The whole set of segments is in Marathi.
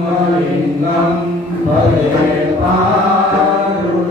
परब्रह्मलिङ्गं परे पारुरङ्गम्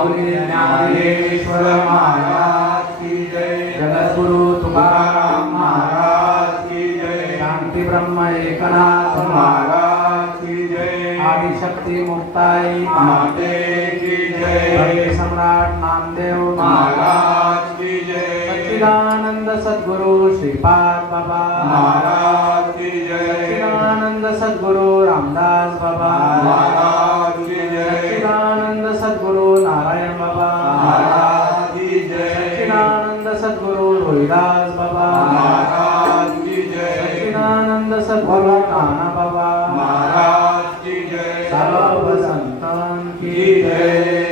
माऊली ज्ञानेश्वर महाराज की जय। जगद्गुरु तुकाराम महाराज की जय। शांती ब्रह्म एकनाथ महाराज की जय। आदिशक्ती मुक्ताई माते की जय। भक्ति सम्राट नामदेव महाराज की जय। सच्चिदानंद सद्गुरु श्रीपाद बाबा महाराज की जय। सच्चिदानंद सद्गुरु रामदास बाबा महाराज की जय। सच्चिदानंद सद्गुरु नारायण बाबा महाराज की जय। सच्चिदानंद सद्गुरु रोहिदास बाबा महाराज की जय। सच्चिदानंद सद्गुरु कान्हा बाबा महाराज की जय। सर्व संतान की जय।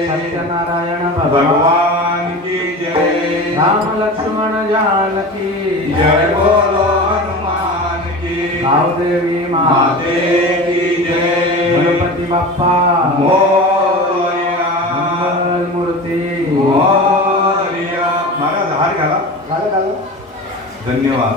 सत्यनारायण भगवान की जय। राम लक्ष्मण जानकी जय। बोलो हनुमान की। देवी महादेव की जय। गणपती बाप्पा मोरया। मंगल मूर्ती मोरया। महाराज हार घाला घाला घाला। धन्यवाद।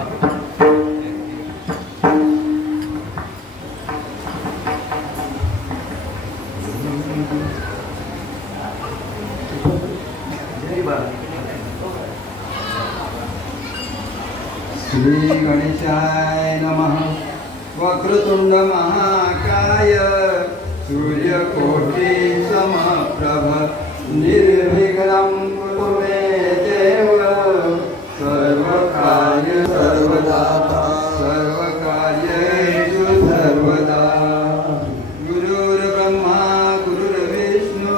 श्री गणेशाय नमः। वक्रतुंड महाकाय सूर्यकोटि समप्रभ निर्विघ्नं कुरु मे देव। सर्वकार्य सर्वदा सर्वकार्येषु सर्वदा। गुरुर्ब्रह्मा गुरुर्विष्णु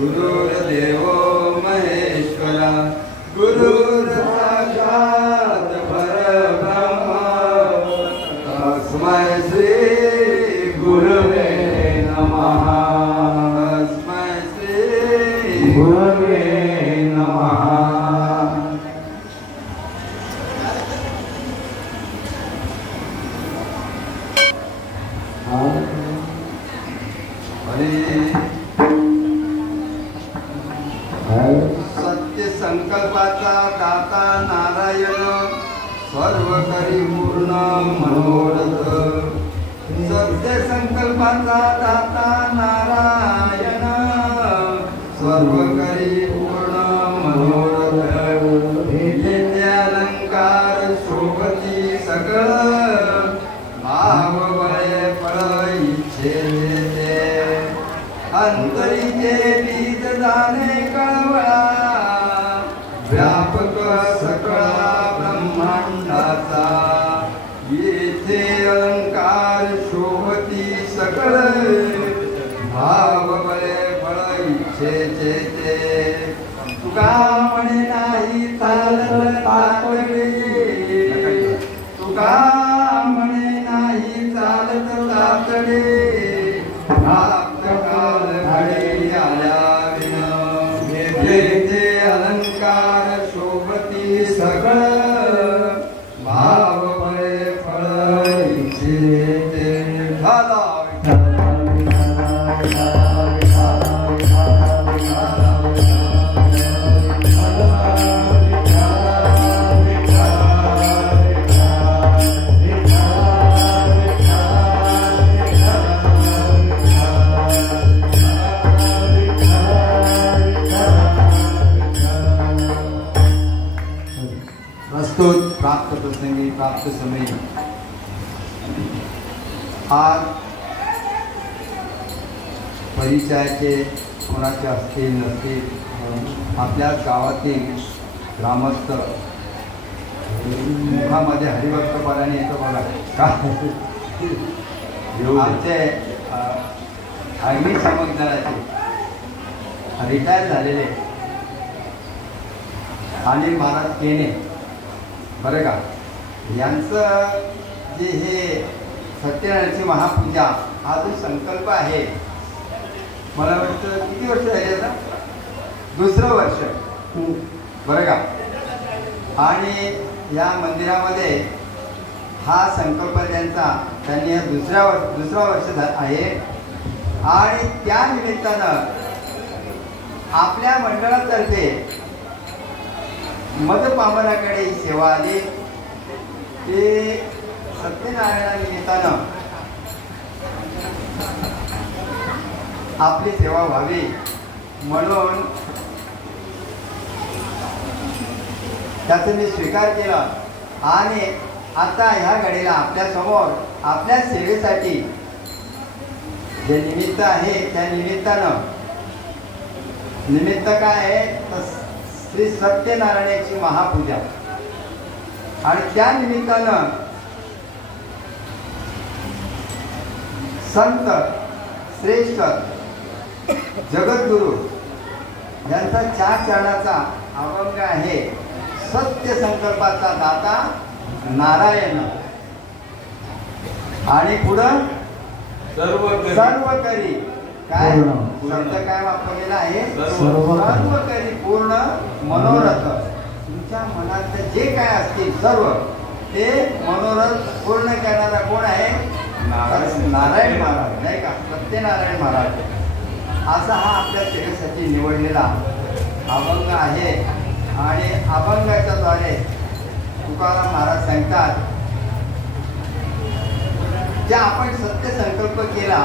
गुरुर्देवो महेश्वरा। गुरुर्साक्षात् परब्रह्म तस्मै श्री गुरवे नमः। तस्मै श्री गुरवे नमः। सत्य संकल्पाचा दाता नारायण सर्व करी पूर्ण मनोरथ। सत्य संकल्पाचा दाता नारायण सर्व करी पूर्ण मनोरथ। नित्य अलंकार शोभती सकळ भाव बळे फळ इच्छे अंतरीचे बीज जाणे कळवळा। व्यापक सकळा ब्रह्मांडाचा येथे अलंकार शोभती सकळ भाव बळे फळ इच्छेचे ते। तुका म्हणे नाही चालत तातडे। तुका म्हणे नाही चालत तातडे। काल घडी आल्या विन येथे अलंकार शोभती सकळ भाव बळे फळ इच्छेते। प्राप्त प्रसंगी प्राप्त समय आज परिचयाचे कोणाचे असतील नसतील आपल्या गावातील ग्रामस्थ मुखामध्ये हरिभक्तपणाने येतो बघा का। आमचे आर्मी समजदाराचे रिटायर झालेले अनिल महाराज केने बरं का, यांचं जे हे सत्यनारायणाची महापूजा हा जो संकल्प आहे मला वाटतं किती वर्ष झाली आता, दुसरं वर्ष बरं का. आणि या मंदिरामध्ये हा संकल्प त्यांनी दुसरा वर्ष आहे. आणि त्या निमित्तानं आपल्या मंडळातर्फे मदपामराकडे ही सेवा आली. ते सत्यनारायणा निमित्तानं आपली सेवा व्हावी म्हणून त्याचा मी स्वीकार केला आणि आता ह्या घडीला आपल्या समोर आपल्या सेवेसाठी जे निमित्त आहे त्या निमित्त काय आहे तर श्री सत्यनारायणाची महापूजा आणि त्या निमित्तानं संत श्रेष्ठ जगद्गुरु यांचा 4 चरणाचा अभंग आहे. सत्य संकल्पाचा दाता नारायण आणि पुढं सर्व करी काय शब्द काय वापरलेला आहे सर्व करी पूर्ण मनोरथ. तुमच्या मनात जे काय असतील सर्व ते मनोरथ पूर्ण करणारा कोण आहे नारायण महाराज नाही का सत्यनारायण महाराज. असा हा आपल्या सेवेसाठी निवडलेला अभंग आहे आणि अभंगाच्या द्वारे तुकाराम महाराज सांगतात जे आपण सत्य संकल्प केला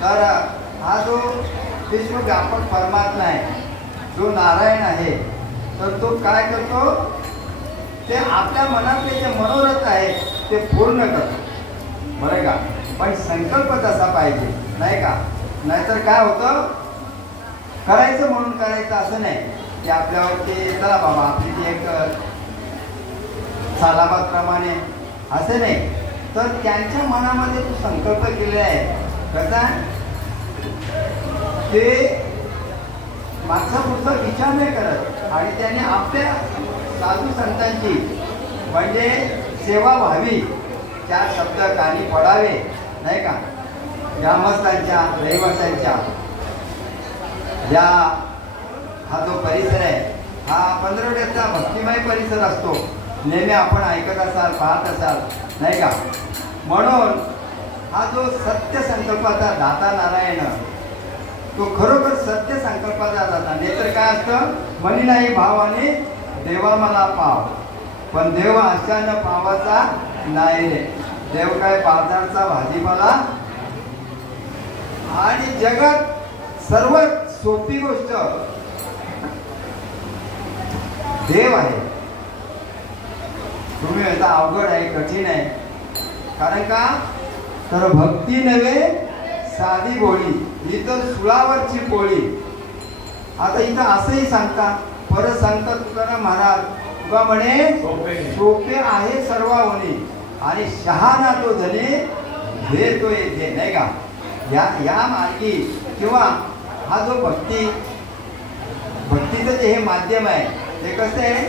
तर हा जो विश्वव्यापक परमात्मा आहे जो नारायण आहे तर तो काय करतो ते आपल्या मनातले जे मनोरथ आहे ते पूर्ण करतो बरं का. पण संकल्प तसा पाहिजे नाही का. नाहीतर काय होतं करायचं म्हणून करायचं असं नाही की आपल्यावरती चला बाबा आपली ती एक सालाबादप्रमाणे असं नाही. तर त्यांच्या मनामध्ये तो संकल्प केलेला आहे कसा ते मागचा पुढचा विचार नाही करत आणि त्याने आपल्या साधू संतांची म्हणजे सेवा व्हावी 4 शब्द कानी पडावे नाही का. ग्रामस्थांच्या रहिवाशांच्या या हा जो परिसर आहे हा 15 भक्तिमय परिसर असतो. नेहमी आपण ऐकत असाल पाहत असाल नाही का. म्हणून हा जो सत्य संकल्पाचा दाता नारायण तो खरोखर सत्य संकल्पाचा दाता. नाहीतर काय असतं म्हणी नाही भावाने देवा मला पाव पण देव अशानं पावाचा नाही रे. देव काय बाजारचा भाजीपाला आणि जगात सर्वात सोपी गोष्ट देव आहे. तुम्ही म्हणता अवघड आहे कठीण आहे कारण का तर भक्ती नव्हे साधी बोली ही तर सुळावरची पोळी. आता इथं असंही सांगता परत सांगता तुकाराम महाराज तुका म्हणे सोपे आहे सर्व होणी आणि शहाणा तो धने भेटतो येते नाही का. या मार्गी किंवा हा जो भक्तीचं जे हे माध्यम आहे ते कसं आहे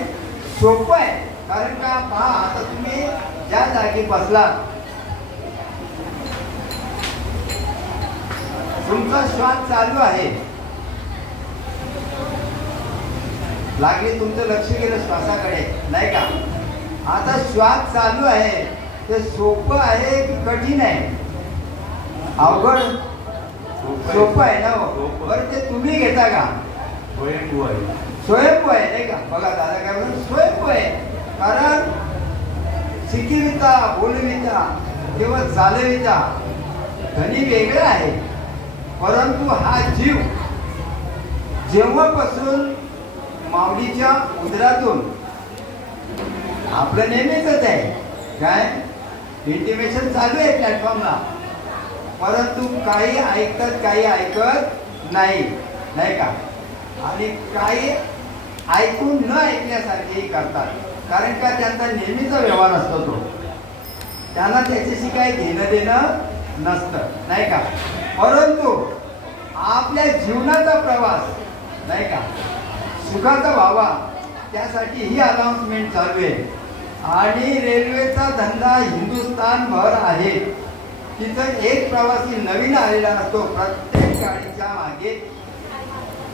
सोपं आहे. कारण का पहा आता तुम्ही ज्या जागी बसलात तुमचा श्वास चालू आहे लागली तुमचं लक्ष गेलं श्वासाकडे नाही का. आता श्वास चालू आहे ते सोपं आहे की कठीण आहे अवघड सोपं आहे ना. बरं ते तुम्ही घेता का स्वयंभू आहे नाही का. बघा दादा काय म्हणून स्वयंभू आहे कारण शिकिविता बोलविता किंवा चालविता धनी वेगळा आहे. परंतु हा जीव जेव्हापासून माऊलीच्या उदरातून आपलं नेहमीच आहे काय इंटिमेशन चालू आहे प्लॅटफॉर्मला परंतु काही ऐकत काही ऐकत नाही नाही का. आणि काही ऐकून न ऐकण्यासारखेही करतात कारण का त्यांचा नेहमीचा व्यवहार असतो तो त्यांना त्याच्याशी काही घेणं देणं नसतं नाही का. परंतु आपल्या जीवनाचा प्रवास नाही का सुखाचा व्हावा त्यासाठी ही अनाउन्समेंट चालू आहे. आणि रेल्वेचा धंदा हिंदुस्थानभर आहे. तिथं एक प्रवासी नवीन आलेला असतो प्रत्येक गाडीच्या मागे.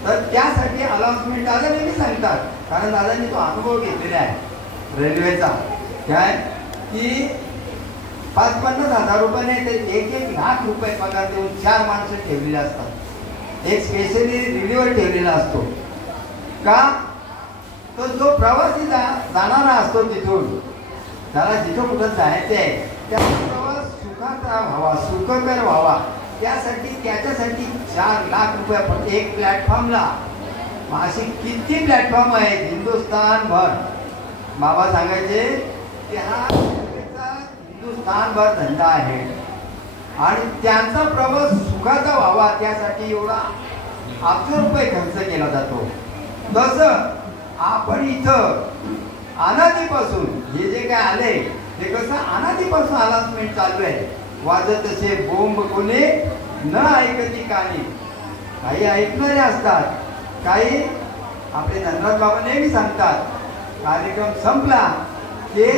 तर त्यासाठी अनाउन्समेंट दादा नेहमी सांगतात कारण दादांनी तो अनुभव घेतलेला आहे रेल्वेचा काय की 5-50 हजार रुपयाने ते 1-1 लाख रुपये पगार देऊन 4 माणसं ठेवलेले असतात. एक स्पेशली रिलीवर ठेवलेला असतो का तो जो प्रवासी जाणारा असतो तिथून त्याला जिथं कुठं जायचं आहे त्या प्रवास सुखाचा व्हावा सुखकर व्हावा त्यासाठी त्याच्यासाठी 4 लाख रुपये एक प्लॅटफॉर्मला अशी किती प्लॅटफॉर्म आहेत हिंदुस्थानभर. बाबा सांगायचे की हा हिंदुस्थानभर धंदा आहे आणि त्यांचा प्रवास सुखाचा व्हावा त्यासाठी एवढा अब्ज रुपये खर्च केला जातो. तसं आपण इथं अनादीपासून हे जे काय आले ते कसं अनादीपासून अनाउन्समेंट चालू आहे. वाजत तसे बोंब कोणी न ऐकती कानी. काही ऐकणारे असतात, काही आपले धनराज बाबा नेहमी सांगतात कार्यक्रम संपला की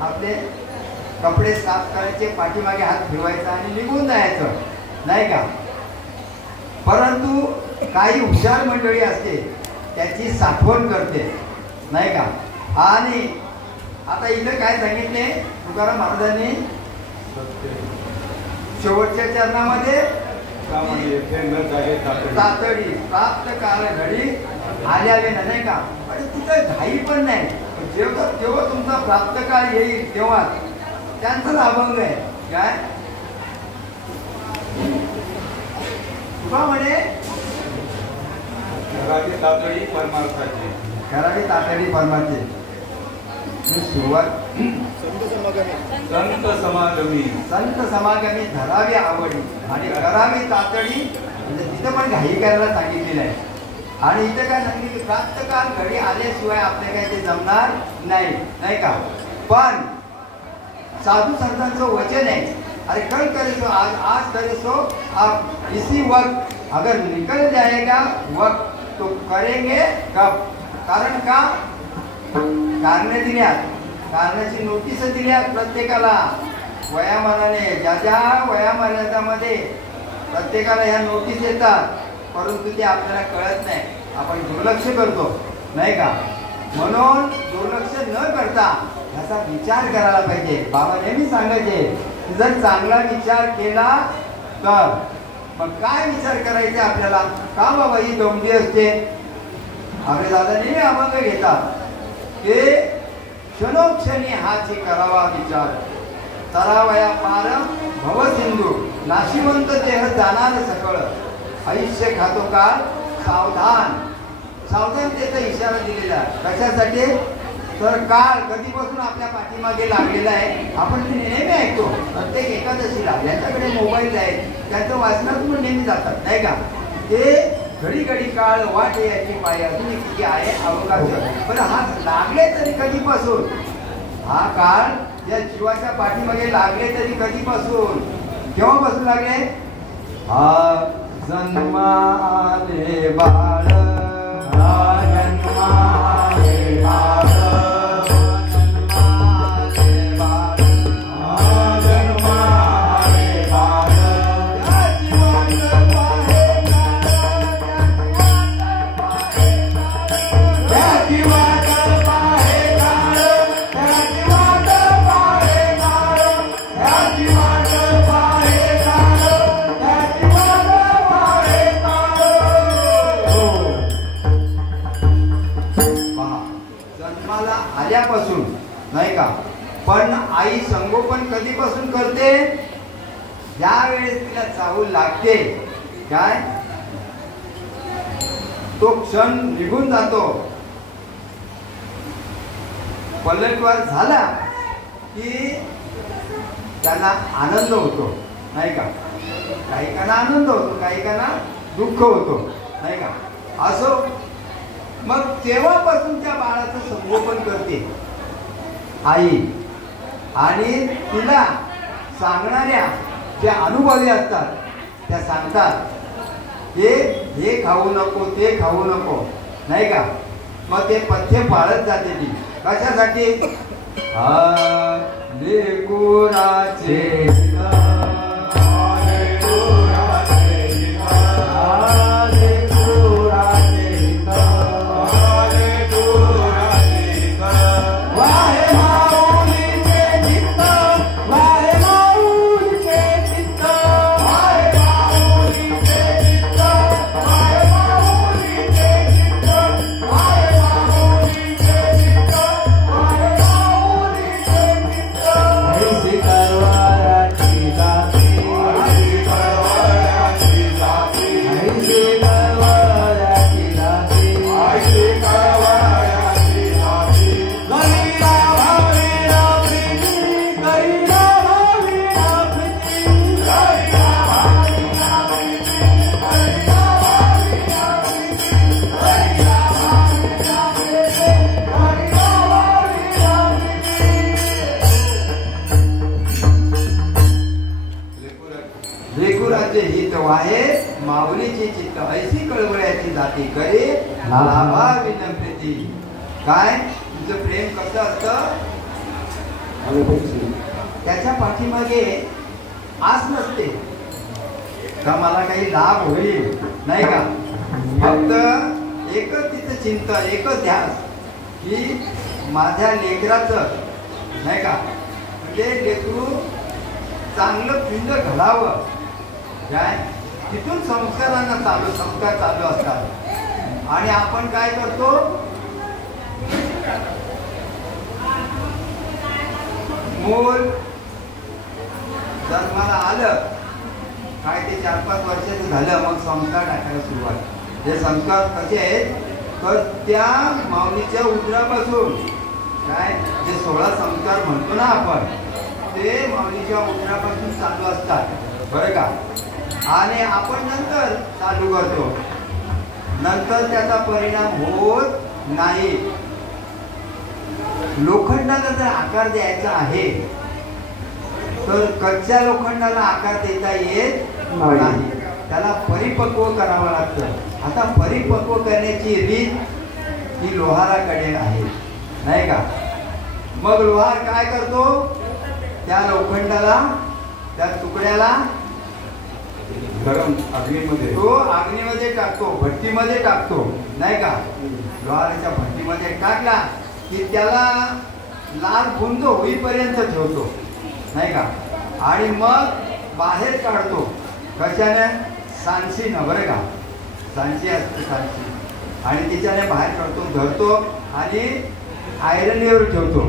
आपले कपडे साफ करायचे, पाठीमागे हात फिरवायचा आणि निघून जायचं, नाही का. परंतु काही हुशार मंडळी असते त्याची साठवण करते, नाही का. आणि आता इथं काय सांगितले तुकाराम महाराजांनी शेवटच्या चरणामध्ये तातडी प्राप्त काळ घडी आल्यावे नाही का. पण तिथं घाई पण नाही. जेव्हा तुमचा प्राप्त काळ येईल तेव्हा त्यांचाच अभंग आहे. काय तुका म्हणे घराची तातडी परमार्थाची. घराची तातडी परमार्थाची. सुरुवात संत समागमी धरावी आवडी आणि करावी तातडी. म्हणजे तिथं पण घाई करायला सांगितलेलं आहे. आणि इथं काय सांगितलं प्राप्त काळ घडी आल्याशिवाय आपले काय ते जमणार नाही, नाही का. पण साधू संतांचं वचन आहे, अरे कल करे सो आज करे सो अब इसी वक्त अगर निकल जाएगा वक्त तो करेंगे कब. कारण का कारणे दिल्यात, कारणाची नोटीस दिल्यात प्रत्येकाला वयामानाने. ज्या वयामानामध्ये प्रत्येकाला ह्या नोटीस येतात, परंतु ते आपल्याला कळत नाही. आपण दुर्लक्ष करतो, नाही का. म्हणून दुर्लक्ष न करता याचा विचार करायला पाहिजे. बाबा नेहमी सांगायचे जर चांगला विचार केला तर. मग काय विचार करायचे आपल्याला. का बाबा ही दमडी असते. आपले दादा नेहमी अभंग घेतात की क्षणोक्षणी हाची करावा विचार, तरावया पार भवसिंधू नाशिवंत देह जाणार सकळ, आयुष्य खातो काळ सावधान. सावधान त्याचा इशारा दिलेला. कशासाठी तर काळ कधीपासून आपल्या पाठीमागे लागलेला आहे. आपण ते नेहमी ऐकतो प्रत्येक एकादशीला. यांच्याकडे मोबाईल आहेत, त्यांचं वाचनातून नेहमी जातात, नाही का. ते घडी घडी काळ वाट याची पाय अजून किती आहे अवकाश. पण हा लागले तरी कधीपासून. हा काळ या जीवाच्या पाठीमागे लागले तरी कधीपासून. केव्हापासून लागले. हा जन्माले बाळ, हा जन्माले बाळ, आल्यापासून, नाही का. पण आई संगोपन कधीपासून करते. ज्या वेळेस तिला चाहूल लागते, काय तो क्षण निघून जातो. पलटवार झाला की त्यांना आनंद होतो, नाही का. काही काना आनंद होतो, काही काना दुःख होतो, नाही का. असो मग तेव्हापासून त्या बाळाचं संगोपन करते आई. आणि तिला सांगणाऱ्या ज्या अनुभवी असतात त्या सांगतात हे खाऊ नको, ते खाऊ नको, नाही का. मग ते पथ्य पाळत जाते ती. कशासाठी. लेकुराचे ऐशी चित्त ऐशी कळवळ्याची जाती करे लाभा विनम्रती. काय तुझं प्रेम कसं असतं, त्याच्या पाठीमागे आस नसते का मला काही लाभ होईल, नाही का. फक्त एकच तिचं चिंतन, एकच ध्यास की माझ्या लेकराचं, नाही का, म्हणजे लेकरू चांगलं पिंड घडावं. काय तिथून संस्कार चालू असतात. आणि आपण काय करतो, मूल जन्माला आलं काय ते 4-5 वर्षाचं झालं, मग संस्कार टाकायला सुरुवात. हे संस्कार कसे आहेत तर त्या माऊलीच्या उदरापासून, काय जे 16 संस्कार म्हणतो ना आपण, ते माऊलीच्या उदरापासून चालू असतात, बरं का. आणि आपण नंतर चालू करतो, नंतर त्याचा परिणाम होत नाही. लोखंडाला जर आकार द्यायचा आहे तर कच्च्या लोखंडाला आकार देता येत नाही, त्याला परिपक्व करावं लागतं. आता परिपक्व करण्याची रीत ही लोहाराकडे आहे, नाही का. मग लोहार काय करतो, त्या लोखंडाला, त्या तुकड्याला गरम अग्नीमध्ये, तो अग्नीमध्ये टाकतो, भट्टीमध्ये टाकतो, नाही का. लोहाराच्या भट्टीमध्ये टाकला की त्याला लाल बुंद होईपर्यंत ठेवतो, नाही का. आणि मग बाहेर काढतो, कशाने, सांशीनं, बरं का. सांशी असते, सांशी, आणि तिच्याने बाहेर काढतो, धरतो आणि आयरनवर ठेवतो.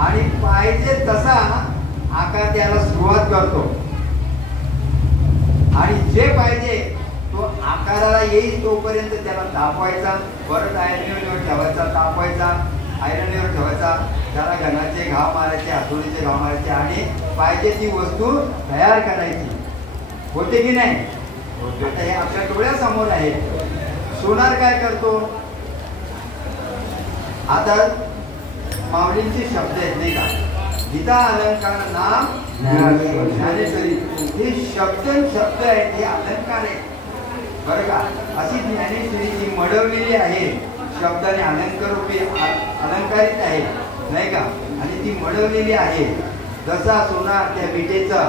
आणि पाहिजे तसा आकार द्यायला सुरुवात करतो. आणि जे पाहिजे तो आकाराला येईल तोपर्यंत त्याला तापवायचा, परत आयरनवर ठेवायचा, तापवायचा, आयरनवर ठेवायचा, त्याला घनाचे घाव मारायचे, हातोडीचे घाव मारायचे, आणि पाहिजे ती वस्तू तयार करायची. होते की नाही. आता हे आपल्या डोळ्यासमोर आहे. सोनार काय करतो, आता माऊलींचे शब्द आहेत, नाही का. गीता अलंकार नाम ज्ञानेश्वरी, हे शब्द आहेत, हे अलंकार आहेत, बरं का. अशी ज्ञानेश्वरी ती मडवलेली आहे, शब्दाने अलंकारित आहे, नाही का. आणि ती मडवलेली आहे. जसा सोनार त्या विटेचं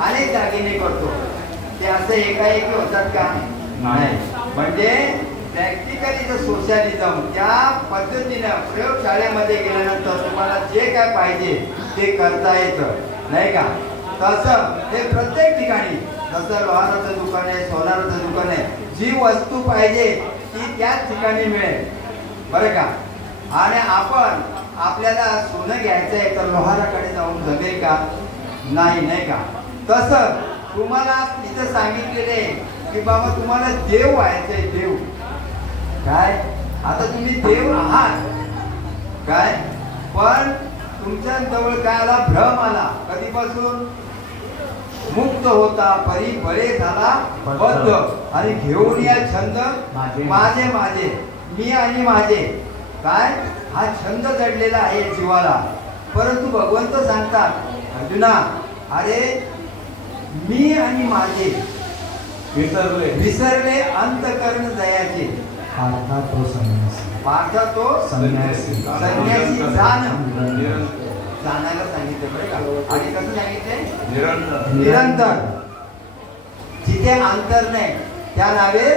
अनेक दागिने करतो, ते असं एकाएकी होतात का, नाही. म्हणजे प्रॅक्टिकली सोशलिझम त्या पद्धतीनं प्रयोगशाळेमध्ये गेल्यानंतर तुम्हाला जे काय पाहिजे ते करता येतं, नाही का. तसं हे प्रत्येक ठिकाणी, जसं लोहाराचं दुकान आहे, सोनाराचं दुकान आहे, जी वस्तू पाहिजे ती त्याच ठिकाणी मिळेल, बरं का. आणि आपण आपल्याला सोनं घ्यायचं आहे तर लोहाराकडे जाऊन जमेल का, नाही, नाही का. तसं तुम्हाला इथं सांगितलेले की बाबा तुम्हाला देव व्हायचंय, देव. काय आता तुम्ही देव आहात, काय, पण तुमच्या जवळ काय आला, भ्रम आला. कधीपासून, मुक्त होता परी बरे झाला बद्ध, आणि घेऊन या छंद माझे माझे, मी आणि माझे, काय हा छंद जडलेला आहे जीवाला. परंतु भगवंत सांगतात, अर्जुना अरे मी आणि माझे विसरले अंतकरण दयाचे, पार्था तो संन्यासी जाणायला सांगितलं, बरं का. आणि कसं सांगितलंय, निरंतर. जिथे अंतर नाही त्या नावे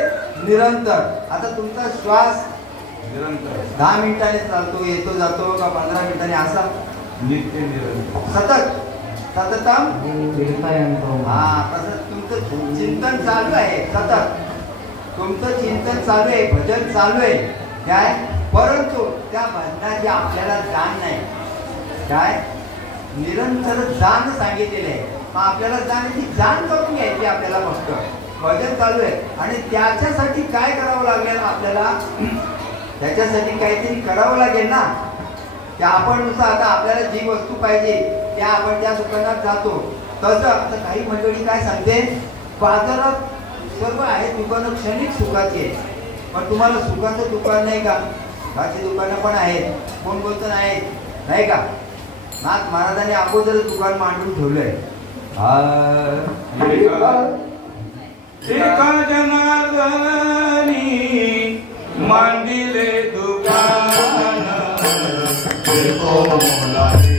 निरंतर. आता तुमचा श्वास निरंतर 10 मिनिटांनी चालतो, येतो जातो का 15 मिनिटांनी, असा नित्य निरंतर, सतत सततम. हा, तसं तुमचं चिंतन चालू आहे, सतत तुमचं चिंतन चालू आहे, भजन चालू आहे, काय. परंतु त्या भजनाची आपल्याला जाण नाही, काय. निरंतर जाण सांगितलेलं आहे, मग आपल्याला जाण्याची जाण करून घ्यायची आपल्याला. फक्त भजन चालू आहे, आणि त्याच्यासाठी काय करावं लागेल आपल्याला, त्याच्यासाठी काहीतरी करावं लागेल ना. त्या आपण नुसतं आता आपल्याला जी वस्तू पाहिजे त्या आपण त्या दुकानात जातो. तसं आता काही मंडळी काय सांगते, बाजारात सर्व आहे दुकानं क्षणिक सुखाची आहे, पण तुम्हाला सुखाचं दुकान नाही का, बाकी दुकानं पण आहेत, कोण बोलत नाही, नाही का. नाथ महाराजांनी अगोदर दुकान मांडून ठेवलंय. एका जनार्दनी मांडिले दुकान देतो मोलारी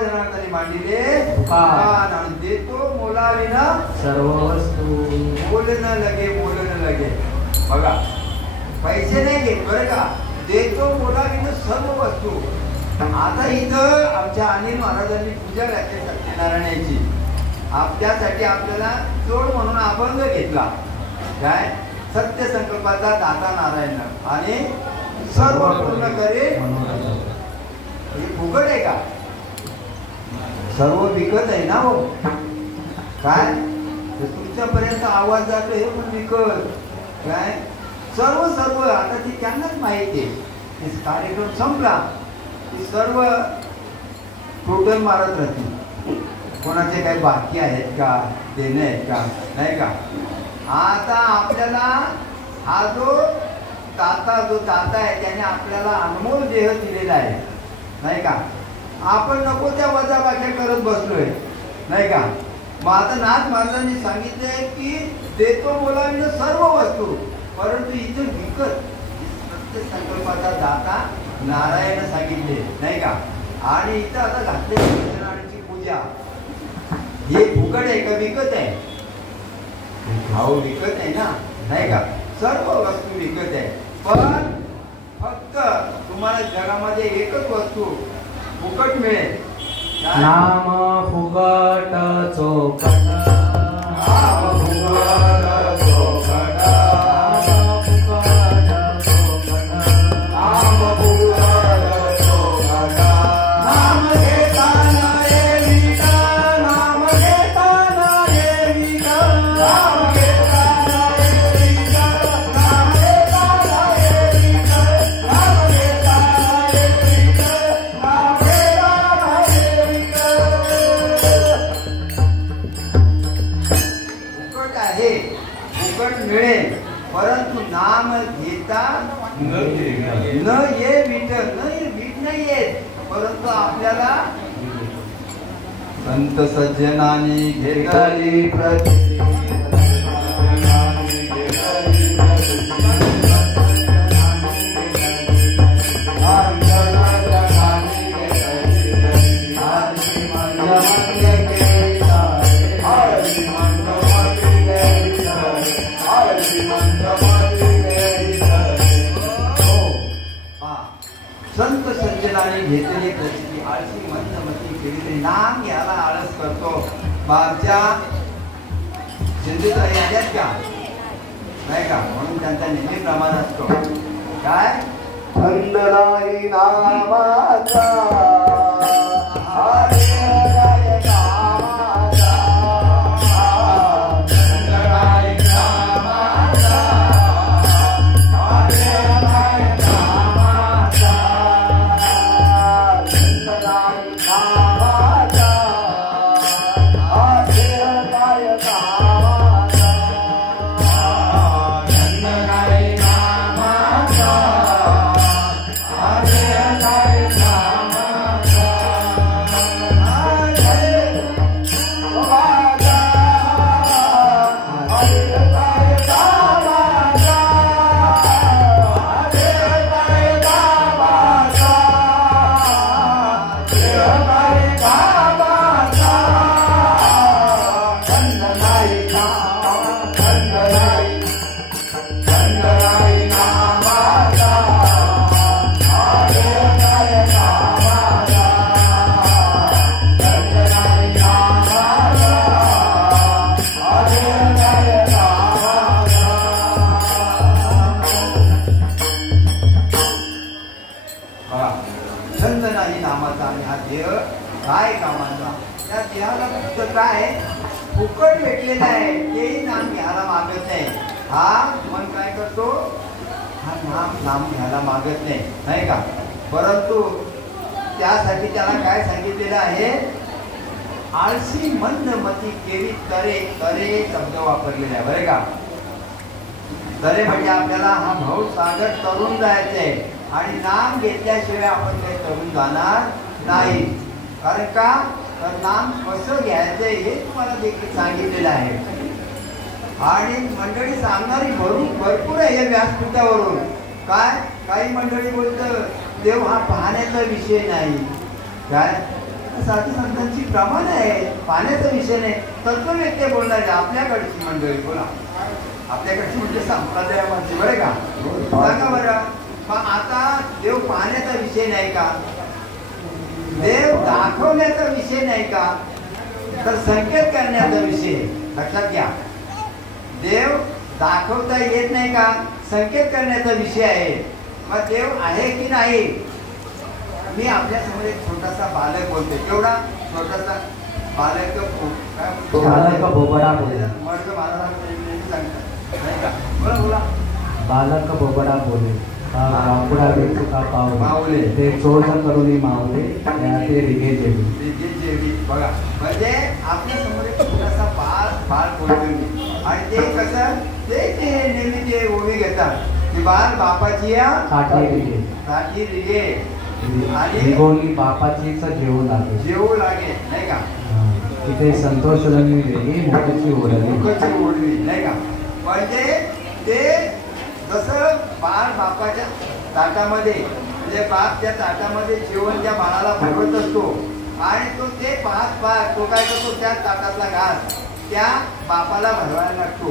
जनार्दनी मांडिले दुकान आणि देतो मोलाविना सर्व वस्तू. बोलणं लगे बघा पैसे नाही घेत बरं का, देतो मोलाविना सर्व वस्तू. आता इथं आमच्या अनिल महाराजांनी पूजा घातली सत्यनारायणाची. त्यासाठी आपल्याला जोड म्हणून अभंग घेतला. काय सत्य संकल्पाचा दाता नारायण आणि सर्व पूर्ण करे. हे फुकट आहे का? सर्व विकत आहे ना हो. काय तुमच्यापर्यंत आवाज जातो हे पण विकत. काय सर्व आता ती त्यांनाच माहिती आहे. कार्यक्रम संपला की सर्व टोटल मारत राहतील. कोणाचे काही बाकी आहेत का, देणे आहेत का, नाही का. आता आपल्याला हा जो दाता आहे त्याने आपल्याला अनमोल देह दिलेला आहे, नाही का. आपण नको त्या वजाबाक्या करत बसलोय, नाही का. मग आता नाथ महाराजांनी सांगितले की देतो बोलाविन सर्व वस्तू, परंतु इथे विकत सत्य संकल्पाचा दाता नारायण सांगितले, नाही का. आणि इथं आता घातले सत्यनारायणाची पूजा. हे फुकट आहे का विकत आहे? अहो विकत आहे ना, नाही का. सर्व वस्तू विकत आहे. पण फक्त तुम्हाला जगामध्ये एकच वस्तू फुकट मिळेल. नाम फुकट चोपट. नाम फुकट चोपट. नाम फुकट चोपट. नाम घेताना येविक. नाम घेताना येविक. नाम घेताना येविक. नाम घेताना येविक. नाम घेताना येविक. नाम फुकट आहे, फुकट मिळेल, परंतु नाम घेता न ये. न ये विठ. वीट नाही येत, परंतु आपल्याला संत सज्जनाने घेतली प्रति. संत सज्जनाने घेतली प्रचिती. आळशी मंदमती केलेली नाम घ्यायला आळस करतो. बापच्या सिंधुत याद्यात का, नाही का. म्हणून त्यांचा नेहमी प्रमाण असतो. काय अंधनारी नामाचा देह काय कामाचा? त्या देहाला फक्त काय फुकट भेटलेलं आहे तेही नाम घ्यायला मागत नाही. हा मन काय करतो? हा नाम घ्यायला मागत नाही का? परंतु त्यासाठी त्याला काय सांगितलेलं आहे? आळशी मंद मती केली तरे तरे शब्द वापरलेला आहे बरं का? तरे म्हणजे आपल्याला हा भाऊ सागर तरुण जायचंय आणि नाम घेतल्याशिवाय आपण काही तरुण जाणार नाही. कारण का? तर नाम कसं घ्यायचंय हे तुम्हाला देखील सांगितलेलं आहे. आणि मंडळी सांगणारी भरपूर आहे व्यासपीठावरून. काय काही मंडळी बोलत देव हा पाहण्याचा विषय नाही. काय साधू संतांची प्रमाण आहे, पाहण्याचा विषय नाही. तत्ववेत्ते बोलणारे आपल्याकडची मंडळी बोला, आपल्याकडची म्हणजे संप्रदायामध्ये बरं का? सांगा बरं. मग आता देव पाहण्याचा विषय नाही का? देव दाखवण्याचा विषय नाही का? तर संकेत करण्याचा विषय. लक्षात घ्या, देव दाखवता येत नाही का? संकेत करण्याचा विषय आहे. मग देव आहे की नाही? मी आपल्यासमोर एक छोटासा बालक बोलतोय. केवढा छोटासा बालक बोबडा बोले. मर्द महाराज नाही का? बोला बोला. बालक बोबडा बोले बापुडा चुका पावले ते चोर करून मावले ते रिगे जेवी. बघा, म्हणजे आपल्या समोर एक छोटासा बाळ बोलतोय मी. आणि ते कसं ते नेहमी ते ओवी घेतात की बाळ बापाची साठी रिगे आणि बापाचीच जेवू लागे नाही का? तिथे संतोष मुखाची ओढली नाही का? म्हणजे ते जसं बाळ बापाच्या ताटामध्ये म्हणजे बाप त्या ताटामध्ये जेवण त्या बाळाला भरवत असतो आणि तो ते पाहत तो काय करतो? त्या ताटातला घास त्या बापाला भरवायला लागतो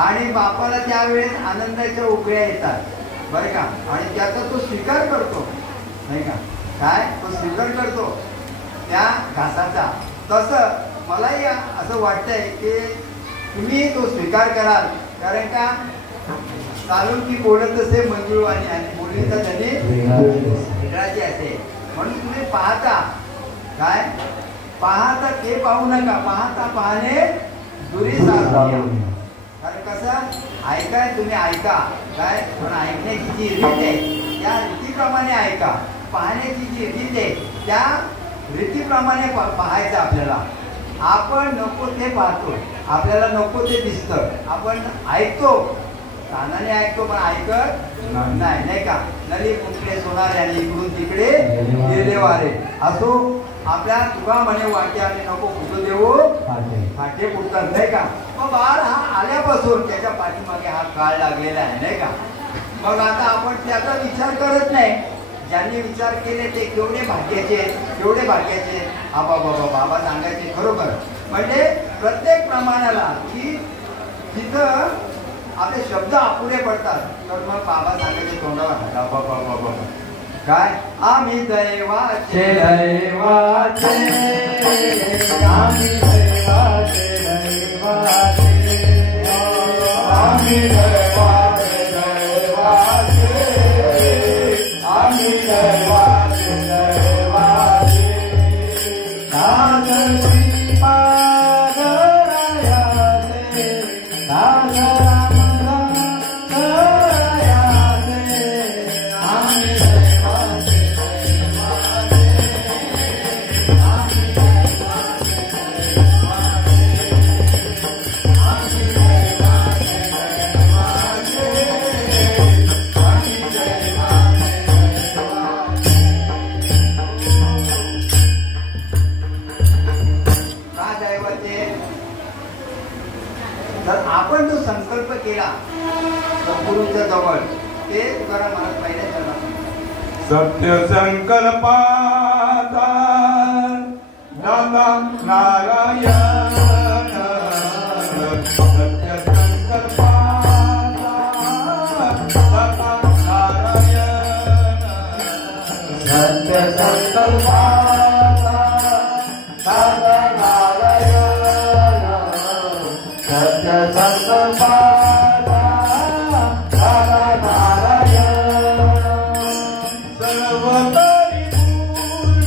आणि बापाला त्यावेळेस आनंदाच्या उकळ्या येतात बरं का? आणि त्याचा तो स्वीकार करतो नाही का? काय तो स्वीकार करतो त्या घासाचा. तसं मलाही असं वाटतंय की तुम्ही तो स्वीकार कराल. कारण का? चालून की बोलत असे मंजूळ आणि बोलणीचा त्याने वेगळाची असे. म्हणून तुम्ही पाहता काय? पाहता ते पाहू नका, पाहता पाहणे दुरी साधू. कारण कसं ऐकाय तुम्ही ऐका काय? पण ऐकण्याची जी रीत आहे त्या रीतीप्रमाणे ऐका. पाहण्याची जी रीत आहे त्या रीतीप्रमाणे पाहायचं आपल्याला. आपण नको ते पाहतो, आपल्याला नको ते दिसतं, आपण ऐकतो, कानाने ऐकतो पण ऐकत नाही का? नली कुठले सोनार आणि इकडून तिकडे गेले वारे. असो आपल्या तुका म्हणे वाटे आणि नको कुठं देऊ फाटे फुटतात नाही का? मग बाळ हा आल्यापासून त्याच्या पाठीमागे हा काळ लागलेला आहे नाही का? मग आता आपण त्याचा विचार करत नाही. ज्यांनी विचार केले ते केवढे भाग्याचे. बाबा सांगायचे खरोखर. म्हणजे प्रत्येक प्रमाणाला की जिथं आपले शब्द अपुरे पडतात तर मग बाबा सांगायचे तोंडावर काय? आम्ही दैवाचे आपण जो संकल्प केला सद्गुरूंच्या जवळ ते तुकाराम महाराज पहिल्या चरणात सत्य संकल्पाचा दादा नारायण. सत्य संकल्पाचा दादा नारायण. सत्य संकल्पाचा दादा नारायण. सत्य संकल्पाचा दादा नारायण. सर्व तरी पूर्ण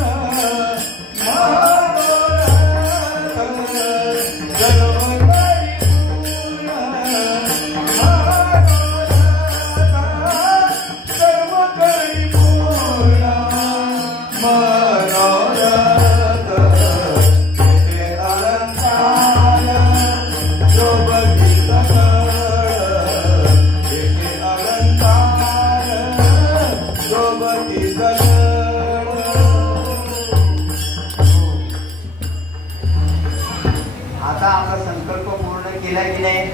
केला की नाही?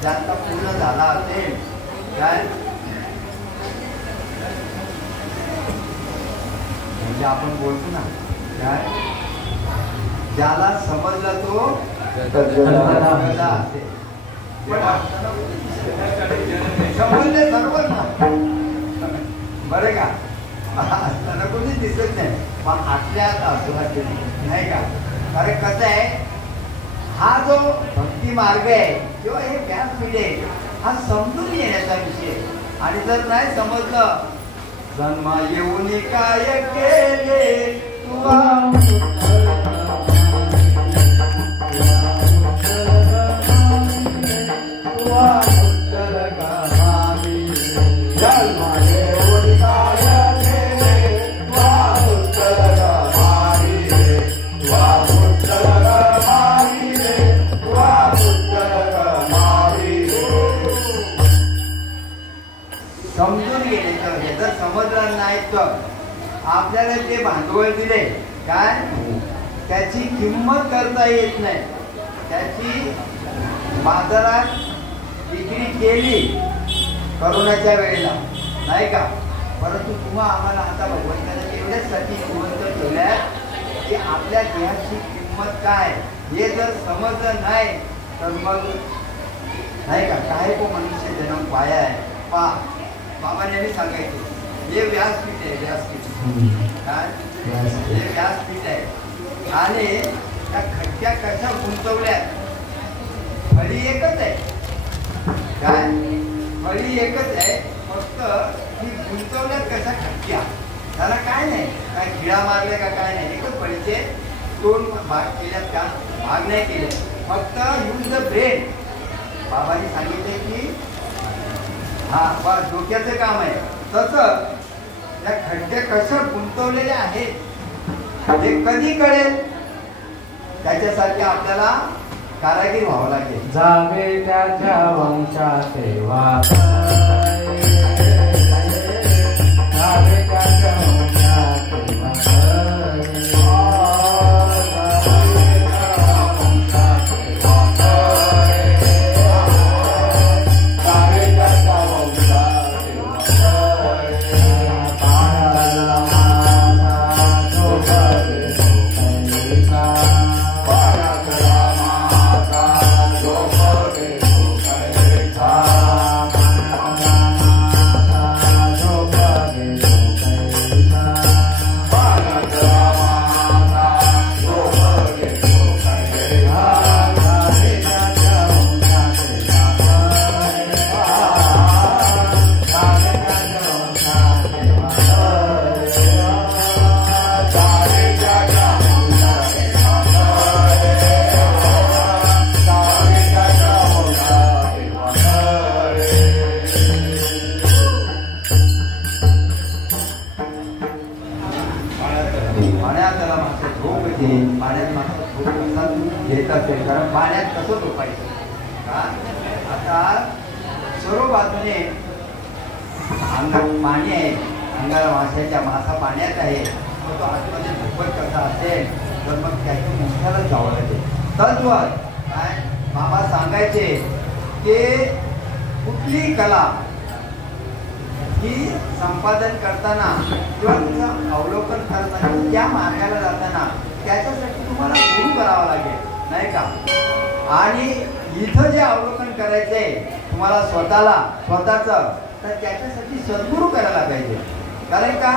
ज्यांचा पूर्ण झाला असेल काय म्हणजे आपण बोलतो ना काय, ज्याला समजला तो समजले सर्व ना बरं का, असताना कोणी दिसत नाही पण आतल्यात असं नाही का. कारण कसं आहे, हा जो भक्ती मार्ग आहे किंवा हे व्यासपीठ आहे हा समजून येण्याचा विषय. आणि जर नाही समजलं, जन्म येऊन काय केले तुवा समजून घेण्याचं हे जर समजलं नाही तर आपल्याला ते भांडवल दिले काय त्याची किंमत करता येत नाही. त्याची बाजारात विक्री केली करोनाच्या वेळेला नाही का, परंतु तुम्हा आम्हाला आता भगवंताने एवढ्याचसाठी जिवंत ठेवल्या की आपल्या देहाची किंमत काय हे जर समजलं नाही तर मग नाही का काय तो मनुष्य जन्म पाया आहे. पा बाबा नेहमी सांगायचे हे व्यासपीठ आहे, व्यासपीठ काय हे व्यासपीठ आहे. आणि त्या खड्ड्या कशा गुंतवल्या, फळी एकच आहे काय, फळी एकच आहे, फक्त ही गुंतवल्यात कशा खड्ड्या, त्याला काय नाही काय खिळा मारले का काय नाही, एकच फळीचे दोन भाग केल्यात का, भाग नाही केले, फक्त यूज द ब्रेन. बाबांनी सांगितले की हा बस डोक्याचं काम आहे. तसं त्या खड्डे कशा गुंतवलेले आहेत ते कधी कळेल, त्याच्यासाठी आपल्याला कारागीर व्हावं लागेल. जावे त्याच्या वंशाचे वास, जावे त्याच्या वंशाचे वास, कारण पाण्यात कसं झोपायचं का. आता सर्व बाजूने पाणी आहे, अंगाला माशाच्या मासा पाण्यात आहे, तो आतमध्ये झोपत कसा असेल तर मग त्याच्या मुख्याला जावं लागेल. तत्व काय बाबा सांगायचे ते कुठली कला ही संपादन करताना किंवा तिचं अवलोकन करताना त्या मार्गाला जाताना त्याच्यासाठी तुम्हाला गुरु करावा लागेल नाही का. आणि इथं जे अवलोकन करायचंय तुम्हाला स्वतःचं तर त्याच्यासाठी सद्गुरू करायला पाहिजे. कारण का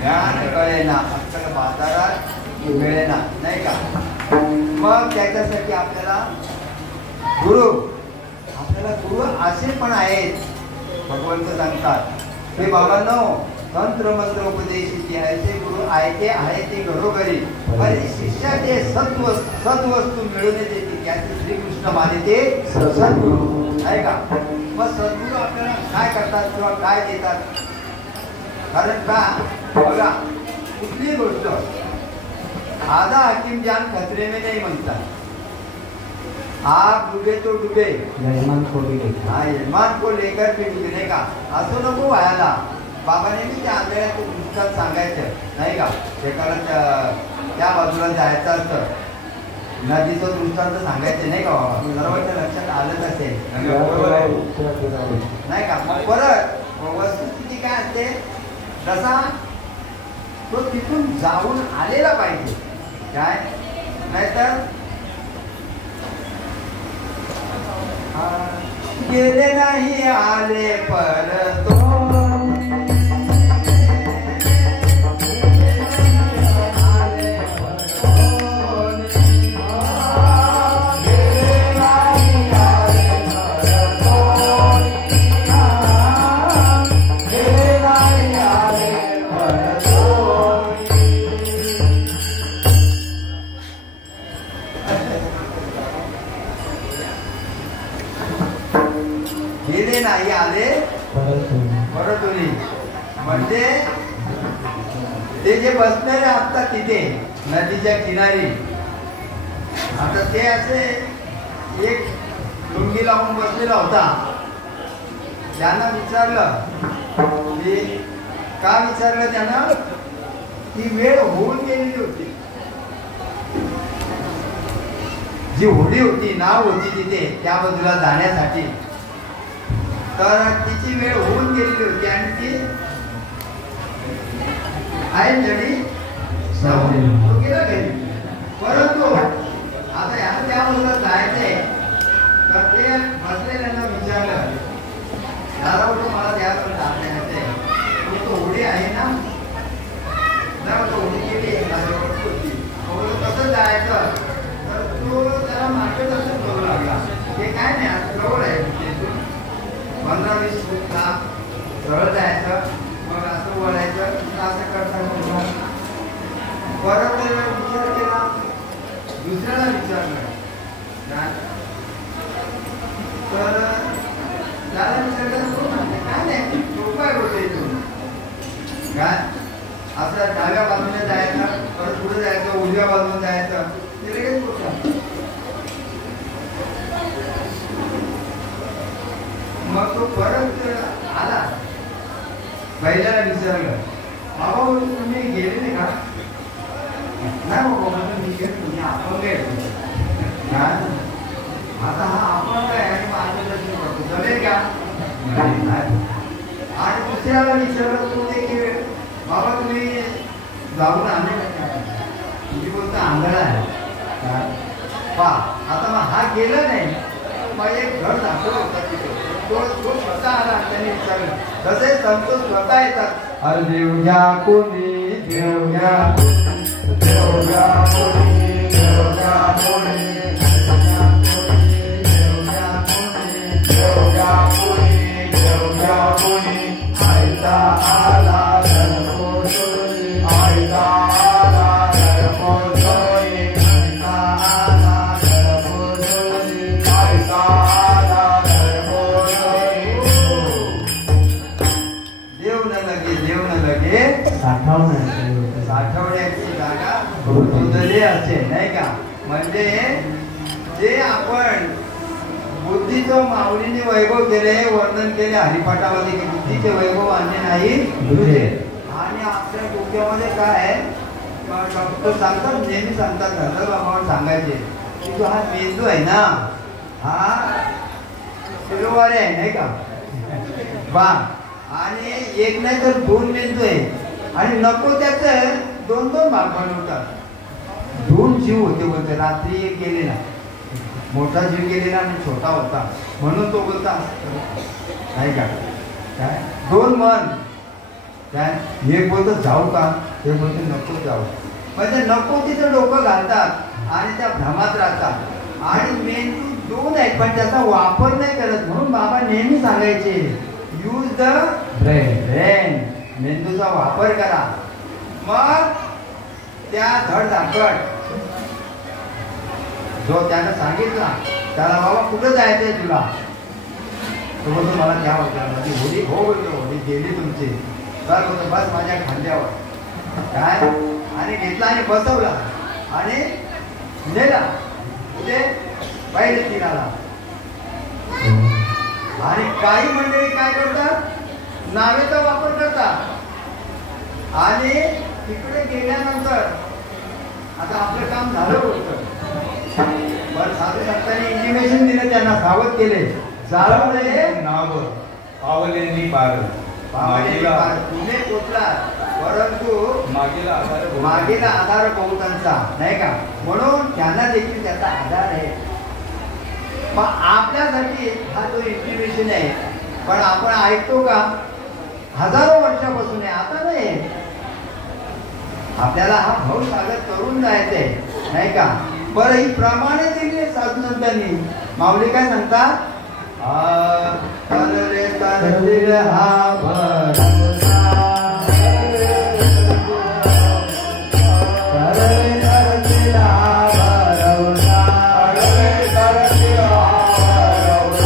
ज्ञान कळेना आपल्याला बाजारात मिळेना नाही का. मग त्याच्यासाठी आपल्याला गुरु असे पण आहेत. भगवंत सांगतात हे बाबांनो तंत्र मंत्र उपदेशित ऐसे गुरु आहे ते घरोघरी अरे शिष्याचे सद्वस्तू मिळून देते त्याचे श्रीकृष्ण माने ते सद्गुरु आहे का. मग सद्गुरु आपल्याला काय करतात किंवा काय देतात. कारण का बघा कुठली गोष्ट आधा हकीम जान खतरे में नाही म्हणतात. आप डुबे तो डुबे यजमान को लेकर भी डुबे का असं नको व्हायला. बाबाने मी त्या आंधळ्याचं दृष्टांत सांगायचं नाही का. एकाला त्या बाजूला जायचं असतं नदीचं दृष्टांत सांगायचं नाही का बाबा. सर्वांच्या लक्षात आलंच असेल नाही का. मग परत वस्तुस्थिती काय असते तसा तो तिथून जाऊन आलेला पाहिजे काय. नाहीतर गेले नाही आले परत नाही आले परत म्हणजे ते जे बसणारे असतात तिथे नदीच्या किनारी. आता ते असे एक लुंगी लावून बसलेला होता. त्यांना विचारलं की का विचारलं त्यानं ती वेळ होऊन गेलेली होती. जी होडी होती नाव होती तिथे त्या बाजूला जाण्यासाठी तर तिची वेळ होऊन गेलेली होती आणि ती आहे जडी तो गेला घरी. परंतु आता याला त्या बाजूला जायचंय तर ते बसलेल्यांना विचारलं दादा तो मला त्यावर जायचंय तो होडी आहे ना तो होडी गेली कसं जायचं तर तो त्याला मागे तसं करू लागला. हे काय नाही जवळ आहे 15-20 फूट सरळ जायचं मग असं वळायचं असं करता. परत विचार केला दुसऱ्याला विचारलं तर त्याला विचारलं काय नाही उपाय होते इथून काय असं डाव्या बाजूने जायचं परत पुढे जायचं उजव्या बाजूने जायचं ते लगेच बोलतात. मग तो परत आला पहिल्याला विचारलं बाबा तुम्ही गेले नाही का. नाही बाबा मी गेलो तुम्ही आपण गेलो आता हा आपण काय आणि मार्गदर्शन करतो जमेल का. आणि दुसऱ्याला विचारलं तो देखील बाबा तुम्ही जाऊन आले तुझी गोष्ट आंधळा आहे पा. आता मग हा गेला नाही मग एक घर दाखवलं होतं तिथे तो स्वतः आला त्यांनी विचारलं. तसे संत स्वतः येतात अरे देव घ्या कोणी देव घ्या देव घ्या कोणी देव घ्या कोणी देव घ्या कोणी देव घ्या कोणी देव घ्या कोणी आयता आला धर्मोदय आयता आला धर्मोदय आयता आला धर्मोदय आयता आला साठवण्याची जागा शोधली असे नाही का. म्हणजे जे आपण बुद्धीचं माऊलीने वैभव केले वर्णन केले हरिपाठामध्ये की बुद्धीचे वैभव आणले नाही तुझे. आणि आपल्या डोक्यामध्ये काय आहे डॉक्टर सांगतात नेहमी सांगतात बाबावर सांगायचे की तो हा मेंदू आहे ना हा शिरोवारे आहे नाही का बा. आणि एक नाही तर 2 मेंदू आहे आणि नको त्याचं 2-2 भाग बनवतात. 2 जीव होते बोलते. रात्री एक गेलेला मोठा जीव गेलेला आणि छोटा होता म्हणून तो बोलता नाही का काय 2 मन काय हे बोलतो जाऊ का, हे बोलतो नको जाऊ. म्हणजे नको तिथं डोकं घालतात आणि त्या भ्रमात राहतात. आणि मेंदू दोन आहेत पण त्याचा वापर नाही करत. म्हणून बाबा नेहमी सांगायचे यूज द ब्रेन, मेंदूचा वापर करा. मग त्या धडधाकट जो त्यानं सांगितला त्याला बाबा कुठं जायचंय तुला, तो बोलतो मला त्या होत्या माझी होडी, हो बोलतो होडी गेली तुमची. तर बोलतो बस माझ्या खांद्यावर काय, आणि घेतला आणि बसवला आणि नेला कुठे पहिले तीराला. आणि काही मंडळी काय करतात, नावेचा वापर करतात. आणि तिकडे गेल्यानंतर आता आपलं काम झालं होतं पण साधू संतांनी इंटिमेशन दिलं, त्यांना सावध केले. जाळवले नाव पावलेनी पार, तुम्ही पोचला परंतु मागेला आधार बहुतांचा नाही का, म्हणून त्यांना देखील त्याचा आधार आहे. मग आपल्यासाठी हा जो इंटिमेशन आहे पण आपण ऐकतो का, हजारो वर्षापासून आहे, आता नाही. आपल्याला हा भवसागर करून जायचंय नाही का. बरं ही प्रमाणे दिली साधू संतांनी. माऊली काय सांगतात, तरले तरतील हा भरवसा, तरले तरतील हा भरवसा, तरले तरतील हा भरवसा.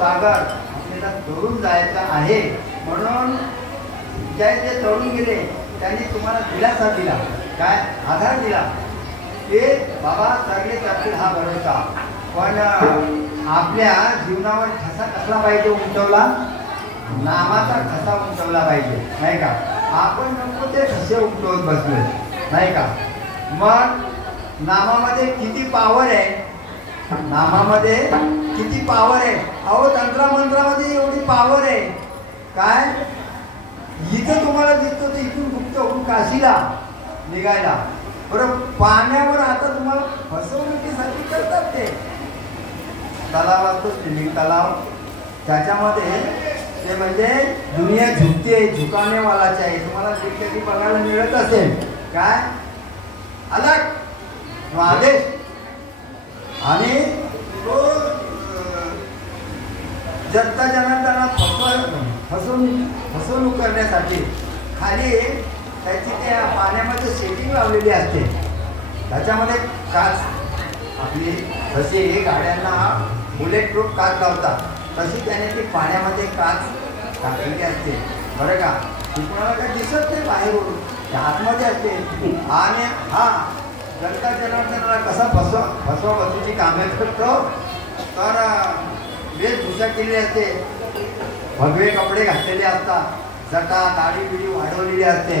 सागर आपल्याला तरुण जायचं आहे. म्हणून जे तरुण गेले त्यांनी तुम्हाला दिलासा दिला, काय आधार दिला ते बाबा सगळे करतील हा भरोसा. पण आपल्या जीवनावर ठसा कसला पाहिजे उमटवला, नामाचा ठसा उमटवला पाहिजे नाही का. आपण नको ते ठसे उमटवत बसलोय नाही का. मग नामामध्ये किती पावर आहे, नामामध्ये किती पावर आहे. अहो तंत्रमंत्रामध्ये एवढी पावर आहे काय, इथं तुम्हाला दिसतो तर इथून गुप्त होऊन काशीला निघायला. बरं पाण्यावर आता तुम्हाला फसवणुकीसाठी करतात ते. तलाव असतो स्विमिंग तलाव, त्याच्यामध्ये ते म्हणजे दुनिया झुकते, झुकाने वालाचे आहे. तुम्हाला कधी बघायला मिळत असेल काय, अलग आदेश. आणि तो जनता जनार्दनाला फसवणूक करण्यासाठी खाली त्याची त्या पाण्यामध्ये सेटिंग लावलेली असते. त्याच्यामध्ये काच आपली जशी गाड्यांना बुलेट प्रूफ काच लावतात तशी त्याने ती पाण्यामध्ये काच टाकलेली असते बरं का. ती कोणाला काही दिसत नाही बाहेरून, त्या आतमध्ये असते. आणि हा जनता जनार्दनाला कसा फसवाची कामे करतो, तर वेशभूषा केलेली असते, भगवे कपडे घातलेले असतात, जटा दाढी बिडी वाढवलेली असते.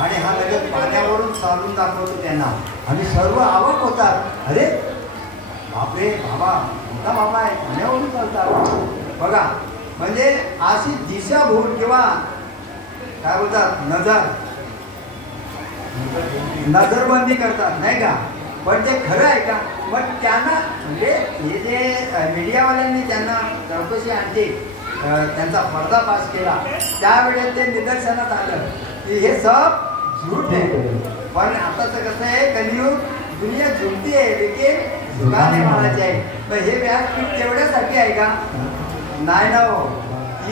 आणि हा लगेच पाण्यावरून चालून दाखवतो त्यांना. आणि सर्व आवक होतात, अरे बापरे बाबा मोठा बाबा आहे, पाण्यावरून चालतात बघा. म्हणजे अशी दिशाभूल किंवा काय बोलतात नजरबंदी करतात नाही का. पण ते खरं आहे का. पण त्यांना म्हणजे हे जे मीडियावाल्यांनी त्यांना चौकशी आणली, त्यांचा पर्दा पास केला, त्यावेळेस ते निदर्शनात आलं की हे सब झूठ आहे. पण आताचं कसं आहे, कलियुग दुनिया झुकती आहे लेकिन झुकाने वालाचे आहे. पण हे व्यासपीठ तेवढ्यासाठी आहे का, नाही ना हो.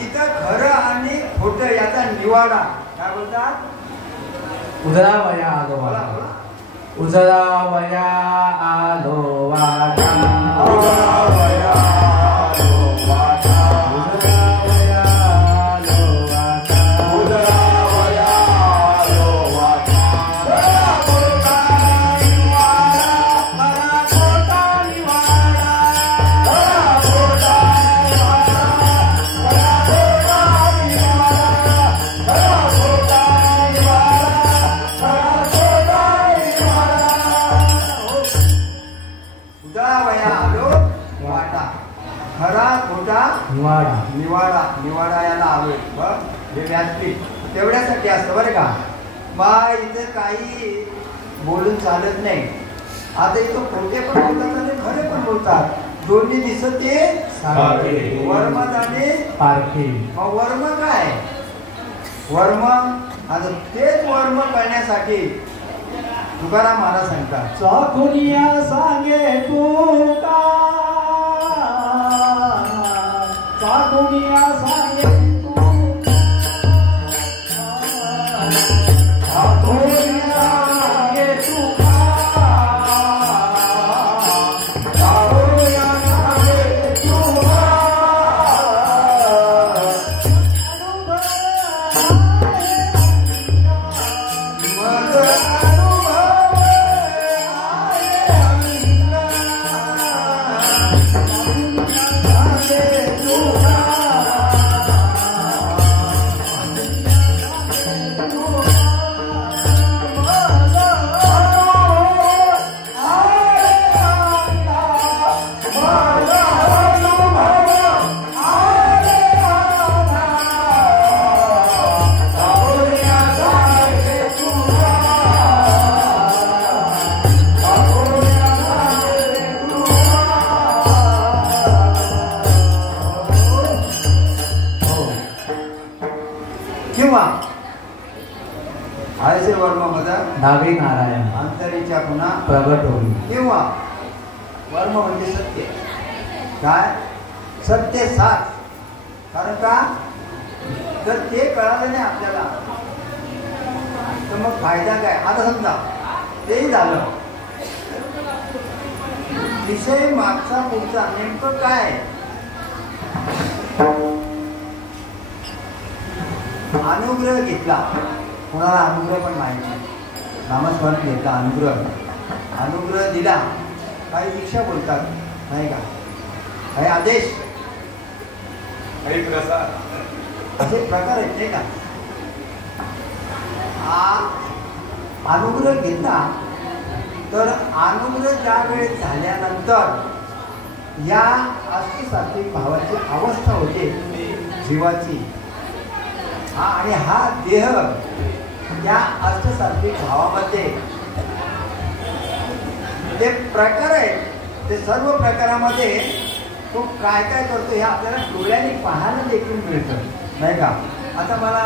इथं खरं आणि खोटं याचा निवाडा काय बोलतात, उजळा वया आलो वाटा, उजळा वया आलो वाटा, उजळा वया आलो वाटा, उजळा वया आलो वाटा, उजळा वया आलो वाटा. बरा कोटा निवाडा, बरा कोटा निवाडा, बरा कोटा निवाडा, बरा कोटा निवाडा, बरा कोटा निवाडा. निवाडा याला आलोय बघ. हे व्यासपीठ तेवढ्यासाठी असतं बरं का. मग इथं काही बोलून चालत नाही. आता इथं खोटे पण बोलतात आणि खरे पण बोलतात. दोन्ही दिसत ते वर्म आणि पारखी. मग वर्म काय वर्म. आता तेच वर्म करण्यासाठी तुकाराम महाराज सांगतात चाकुनिया सांगे तुका चाकुनिया सांगे नावे नारायण अंतरीच्या पुन्हा प्रगट होईल. किंवा वर्म म्हणजे सत्य. काय सत्य साच. कारण का जर ते कळालं नाही आपल्याला तर मग फायदा काय. आता समजा तेही झालं विषय मागचा पुढचा नेमकं काय. अनुग्रह घेतला. कोणाला अनुग्रह पण माहिती नाही. नामस्मरण घेतला अनुग्रह दिला. काही दीक्षा बोलतात नाही का. काही आदेश काही प्रसाद असे प्रकार आहेत नाही का. अनुग्रह घेतला तर अनुग्रह ज्या वेळेस झाल्यानंतर या अष्टसात्विक भावाची अवस्था होते जीवाची. आणि हा देह या अष्टसात्विक भावामध्ये जे प्रकार आहेत ते सर्व प्रकारामध्ये तो काय काय करतो हे आपल्याला डोळ्याने पाहायला देखील मिळतं नाही का. आता मला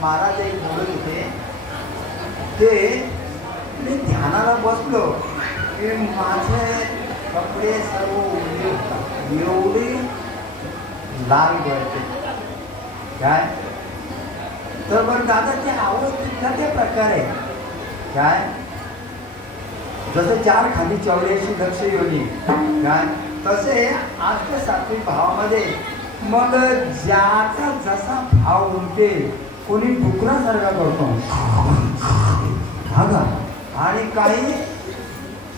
महाराज एक बोलत होते ते मी ध्यानाला बसलो की माझे कपडे सर्व उरले होतात. एवढे लाल गळते काय. तर बरं दादा ते अवस्थेतला ते प्रकार आहे काय. जसं 4 खाली 84 लक्ष योनी काय तसे अष्टसात्विक भावामध्ये मग ज्याचा जसा भाव उमटे. कोणी डुकरासारखा करतो हा. आणि काही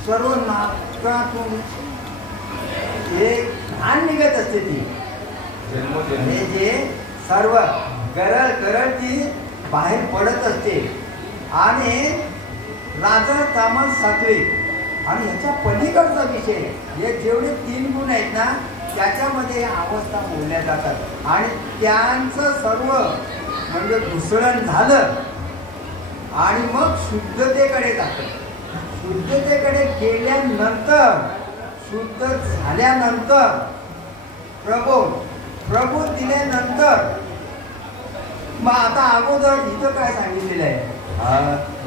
सर्व नाटकातून एक घाण निघत असते ती. हे जे सर्व गरळ ती बाहेर पडत असते. आणि राजा तामस सात्विक आणि ह्याच्या पलीकडचा विषय हे जेवढे 3 गुण आहेत ना त्याच्यामध्ये या अवस्था बोलल्या जातात. आणि त्यांचं सर्व म्हणजे घुसळण झालं आणि मग शुद्धतेकडे जातं. शुद्धतेकडे गेल्यानंतर शुद्ध झाल्यानंतर प्रबोध दिल्यानंतर मग आता अगोदर इथं काय सांगितलेलं आहे.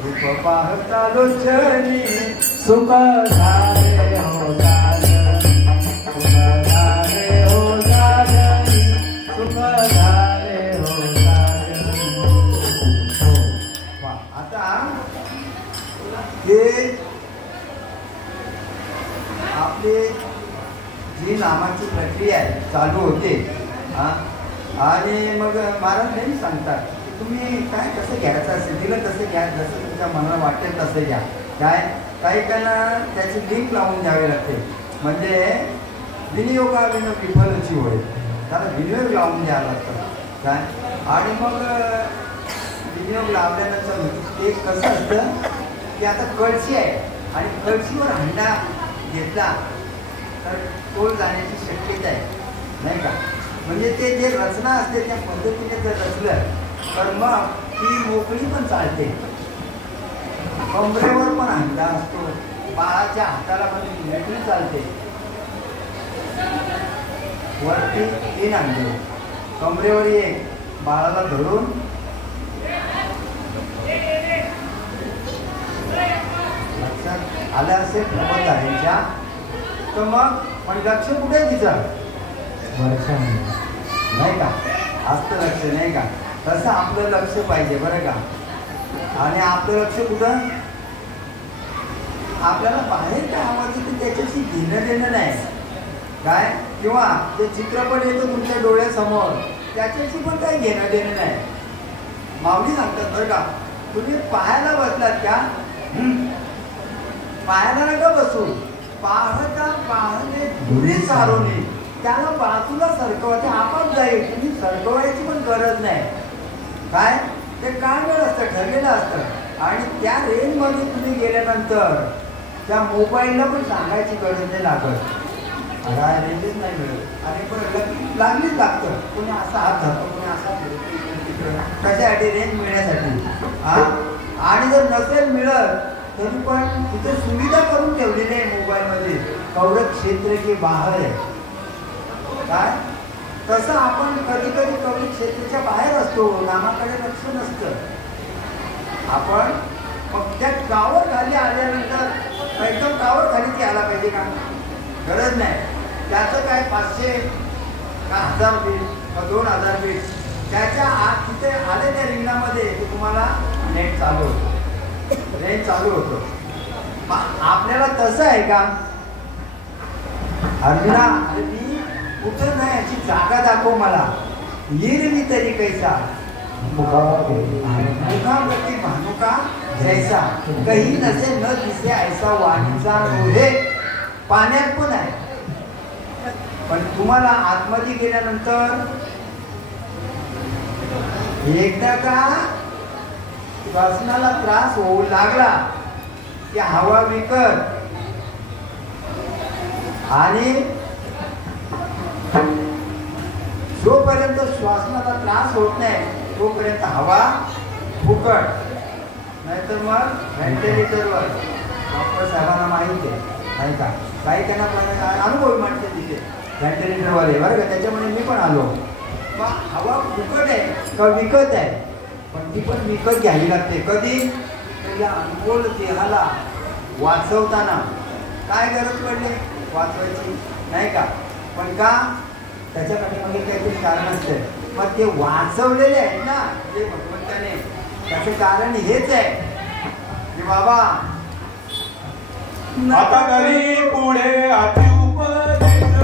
रूप पाहता लोचनी सुख झाले हो साजनी सुख झाले हो साजनी सुख झाले हो साजनी. आता हे आपले जी नामाची प्रक्रिया आहे चालू होते. आणि मग महाराज नेहमी सांगतात की तुम्ही काय कसं घ्यायचं असेल तिला तसं घ्या. जसं तुमच्या मनाला वाटेल तसं घ्या. काय काही काहींना त्याची लिंक लावून द्यावी लागते. म्हणजे विनियोगाविन विफलची होय. त्याला विनियोग लावून द्यावं लागतं काय. आणि मग विनियोग लावल्यानंतर ते कसं असतं की आता कळशी आहे आणि कळशीवर हंडा घेतला तर तोल जाण्याची शक्यता आहे नाही का. म्हणजे ते जे रचना असते त्या पद्धतीने जर रचलं तर मग ती मोकळी पण चालते. कमरेवर पण अंडा असतो, बाळाच्या हाताला पण मोकळी चालते. वरती 3 अंडे, कमरेवर एक, बाळाला धरून लक्षात आलं असेल प्रबोधाऱ्यांच्या. तर मग पण लक्ष कुठे आहे तिचं? नाही का? असतं लक्ष नाही का? तसं आपलं लक्ष पाहिजे बरं का. आणि आपलं लक्ष कुठं? आपल्याला बाहेर काय आवाज येते त्याच्याशी घेणं देणं नाही काय, किंवा जे चित्रपट येतो तुमच्या डोळ्यासमोर त्याच्याशी पण काही घेणं देणं नाही. माऊली सांगतात बरं का, तुम्ही पाहायला बसलात का? पाहायला नका बसू, पाहता पाहणे दुरी सारोने, त्याला बाजूला सरकवा, ते आपाप जाईल. तुम्ही सरकवायची पण गरज नाही काय, ते काळ असतं, ठरलेलं असतं. आणि त्या रेंजमध्ये तुम्ही गेल्यानंतर त्या मोबाईलला पण सांगायची गरज नाही लागत, काय रेंजच नाही मिळत. आणि पण लागलीच लागतं. कोणी असा हात धरतो, कोणी असा कशासाठी? रेंज मिळण्यासाठी. आणि जर नसेल मिळत तरी पण तिथे सुविधा करून ठेवलेली आहे मोबाईलमध्ये, कवडं क्षेत्र की बाहेर आहे काय. तसं आपण कधी कधी कवडी क्षेत्राच्या बाहेर असतो, नामाकडे लक्ष नसतं. आपण मग त्या टावर खाली आल्यानंतर एकदम टावर खाली यायला पाहिजे का? गरज नाही. त्याचं काय 500 का 1000 बिल का 2000 बिल, त्याच्या आत तिथे आले त्या रिंगणामध्ये ते तुम्हाला नेट चालू होतं, रेंज चालू होतं. आपल्याला तसं आहे का? अर्जुना मी कुठं नाही, याची जागा दाखव मला. येरवी तरी कैसा मुखावरती भानुका जैसा, काही नसे न दिसे ऐसा वाणीचा रोहे. पाण्यात पण आहे, पण तुम्हाला आतमध्ये गेल्यानंतर एकदा का श्वासनाला त्रास होऊ लागला की हवा विकत, आणि जोपर्यंत श्वासनाला त्रास होत नाही तोपर्यंत हवा फुकट. नाहीतर मग व्हेंटिलेटरवर डॉक्टर साहेबांना माहिती आहे नाही का, काही त्यांना अनुभव म्हणते तिथे व्हेंटिलेटरवाले बरं का. त्याच्यामुळे मी पण आलो. मग हवा फुकट आहे का विकत आहे? पण ती पण विकत घ्यावी लागते. कधी? त्या अनमोल देहाला वाचवताना. काय गरज पडली वाचवायची नाही का? पण का? त्याच्यासाठी मग काहीतरी कारण असते. मग ते वाचवलेले आहेत ना जे भगवंताने, त्याचं कारण हेच आहे की बाबा आता तरी पुढे आधी उपदेश,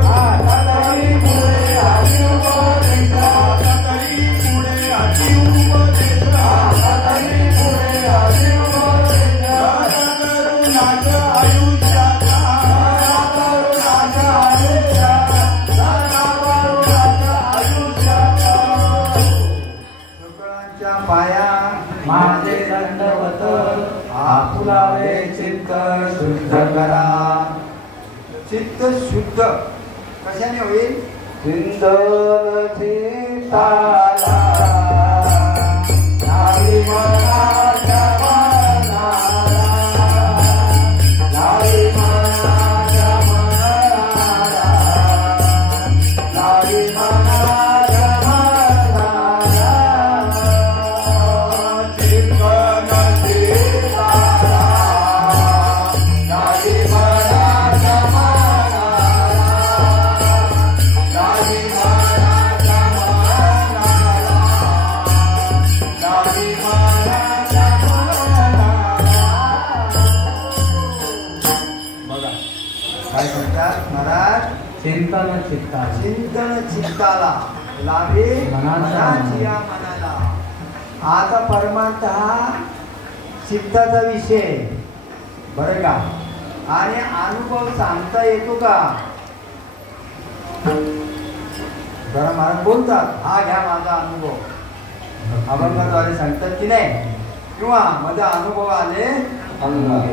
आता तरी पुढे आधी उपदेश, आता तरी पुढे आधी उपदेश, आता तरी पुढे आधी उपदेश. तरुणाच्या आयुष्याचा, तरुणाच्या आयुष्याचा, तरुणाच्या आयुष्याचा. शुक्रांच्या पाया माझे दंडवत, आपुलावे चित्त शुद्ध करा. चित्त शुद्ध कशाने होईल? चिंतन चित्ताला नारी मनाच्या मनाला, नारी मनाच्या मनाला, नारी मनाच्या मनाला. चिंतन चित्ताला नारी मनाच्या मनाला, नारी मनाच्या मनाला, नारी मनाच्या मनाला. बघा काय म्हणतात महाराज? चिंतन चित्ताला, चिंतन चित्ताला लाभे मनाची या मनाला. आता परमार्थ हा चित्ताचा विषय बरं का. आणि अनुभव सांगता येतो का? जरा महाराज बोलतात हा घ्या माझा अनुभव, अभंगाद्वारे सांगतात की नाही, किंवा माझा अनुभव आले अनुभव.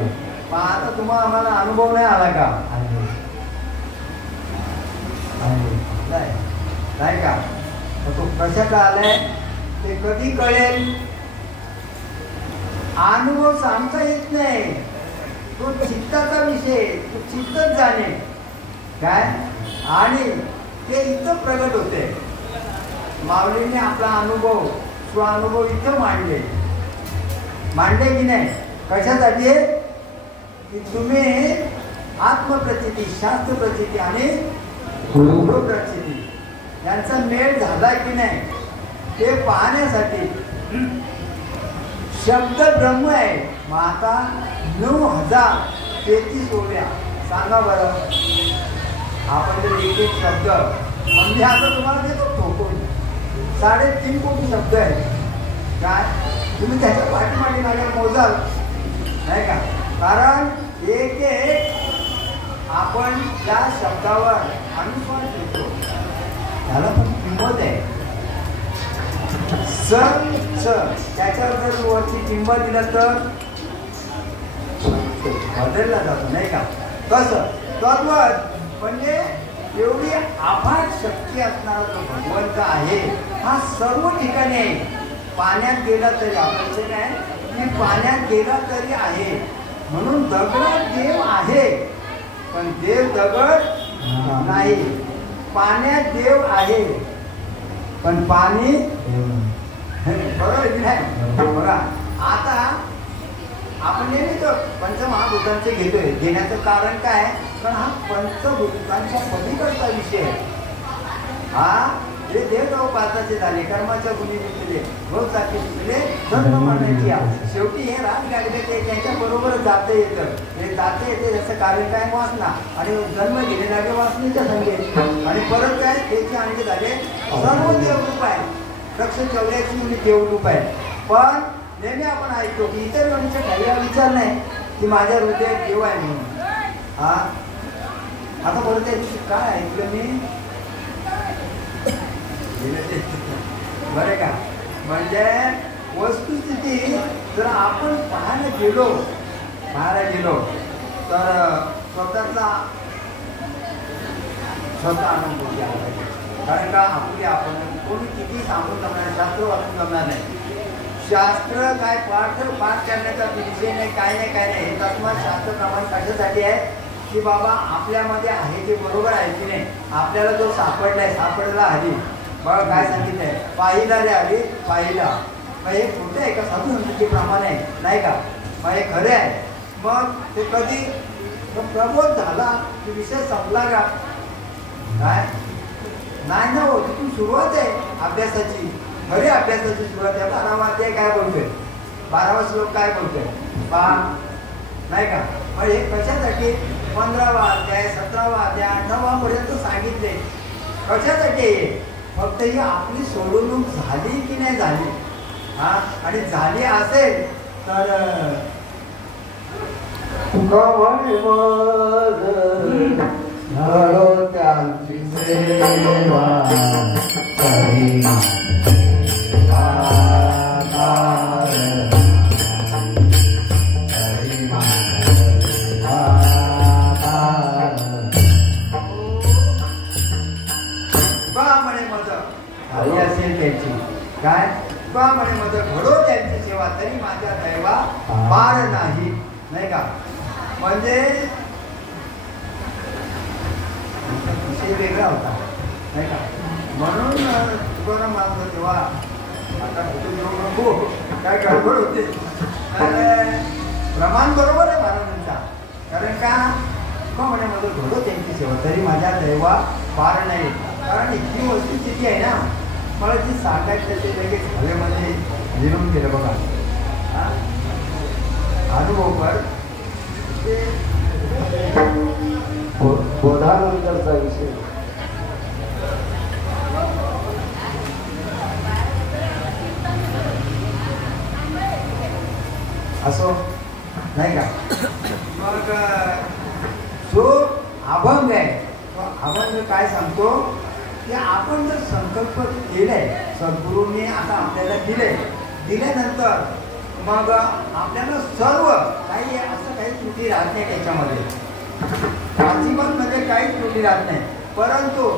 पण आता तुम्हाला आम्हाला अनुभव नाही आला का? नाही. नाही का? मग तो कशाचा आलाय ते कधी कळेल? अनुभव सांगता येत नाही, तो चित्ताचा विषय, तो चित्तच जाणे काय. आणि ते इथं प्रगट होते. माऊलीने आपला अनुभव स्वानुभव इथं मांडले की नाही? कशासाठी? की तुम्ही आत्मप्रचिती, शास्त्र प्रचिती आणि गुरु प्रचिती यांचा मेळ झाला की नाही ते पाहण्यासाठी. शब्द ब्रह्म आहे. मग आता 9033 ओव्या सांगा बरं. आपण जर एक एक शब्द म्हणजे आता तुम्हाला देतो ठोकून 3.5 कोटी शब्द आहेत काय. तुम्ही त्याच्या पाठीमागे लागेल मोजाल नाही का? कारण एक एक आपण त्या शब्दावर अनुस्वार ठेवतो त्याला पण किंमत आहे. त्याच्यावर जर वरची किंमत दिलं तर बदलला जातो नाही का? कसं तद्वत म्हणजे एवढी अफाट शक्ती असणारा जो भगवंत आहे हा सर्व ठिकाणी आहे. पाण्यात गेला तरी आपण काय की पाण्यात गेला तरी आहे. म्हणून दगडात देव आहे पण देव दगड नाही. पाण्यात देव आहे पण पाणी बरोबर की नाही? बघा आता आपण नेहमी तो पंचमहाभूतांचे घेतोय. घेण्याचं कारण काय? कारण हा पंचभूतांच्या पलीकडचा विषय आहे. हा जे देव पाताचे झाले, कर्माच्या गुणी दिले, भोगसाठी दिले, धर्म मानण्याची शेवटी हे राज गाडले ते त्यांच्या बरोबर जाता येतं. हे जाता येते त्याचं कारण काय? वासना. आणि जन्म घेणे लागले वासनेच्या संगीत. आणि परत काय त्याचे आणखी झाले सर्व देवरूप आहे. 184 देवरूप आहे. पण नेहमी आपण ऐकतो की इतर मनुष्य काही विचार नाही की माझ्या हृदयात देव आहे म्हणून. हा आता परत काय ऐकलं मी बरं का? म्हणजे वस्तुस्थिती जर आपण पाहायला गेलो तर स्वतः अनुभव घ्यायला पाहिजे. कारण का आपण कोणी किती सांगून जमणार, शास्त्र वाचून जमणार नाही. शास्त्र काय पाठ करण्याचा विषय नाही, काय नाही. हे तत्त्व शास्त्रप्रमाणे कशासाठी आहे की बाबा आपल्यामध्ये आहे ते बरोबर आहे की नाही. आपल्याला जो सापडला हरी बघा काय सांगितलंय, पाहिला रे हरी पाहिला. मग हे खोटे आहे का? साधू संतांचे प्रमाण आहे नाही का? मग हे खरे आहे. मग ते कधी प्रबोध झाला की विषय संपला का? काय नाही ना हो. तिथून सुरुवात आहे अभ्यासाची, खरी अभ्यासाची सुरुवात आहे. 12वा अध्याय काय बोलतोय, 12वा श्लोक काय बोलतोय पहा नाही का? मग हे कशासाठी 15वा अध्याय 17वा अध्याय 8वा पर्यंत सांगितले कशासाठी? फक्त ही आपली सोडवणूक झाली की नाही झाली. हा आणि झाली असेल तर झालो त्यांची सेवा करी. हरी असेल त्याची काय बा म्हणे मग घडो त्यांची सेवा तरी माझ्या दैवा पार नाही का? म्हणजे विषय वेगळा होता नाही का? म्हणून तुकाराम महाराज तेव्हा आता कुठे येऊ नको काय गडबड होते. प्रमाण बरोबर आहे महाराजांचा. कारण का म्हणे माझं घडो त्यांची सेवा तरी माझ्या दैवा पार नाही. कारण इतकी वस्तुस्थिती आहे ना, मला जी सांगायचं ते लगेच हवेमध्ये लिहून केलं बघा. अनुभव कर ते बोधानंतरचा विषय. असो नाही का? मग जो अभंग आहे तो अभंग काय सांगतो की आपण जर संकल्प केलाय, सद्गुरूंनी आता आपल्याला दिल्यानंतर मग आपल्याला सर्व काही असं काही त्रुटी राहत नाही त्याच्यामध्ये. अजिबात म्हणजे काहीच त्रुटी राहत नाही. परंतु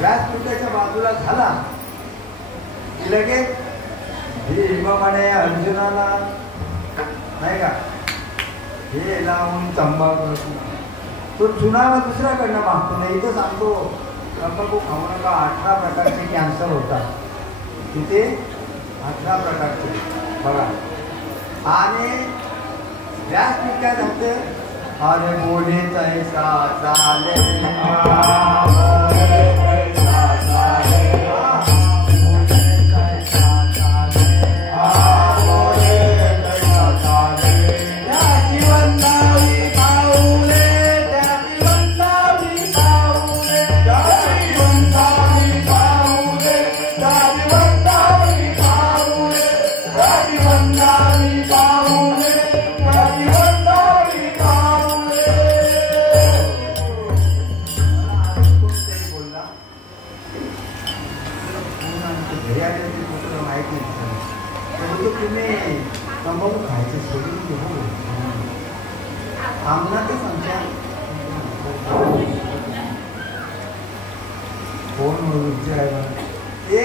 व्यासपीठाच्या बाजूला झाला की लगेच भीम म्हणे अर्जुनाला, नाही का, हे लावून तंबाखू, तो चुनावा दुसऱ्याकडनं मागतो. नाही इथं सांगतो तंबाखू खाऊ नका, 18 प्रकारचे कॅन्सर होतात तिथे, 18 प्रकारचे बघा. आणि व्यासपीठात होते, अरे बोले तैसा चाले, तंबाखू खायचं सोडून घेऊ आमना ते सांगता फोन विचारायला ते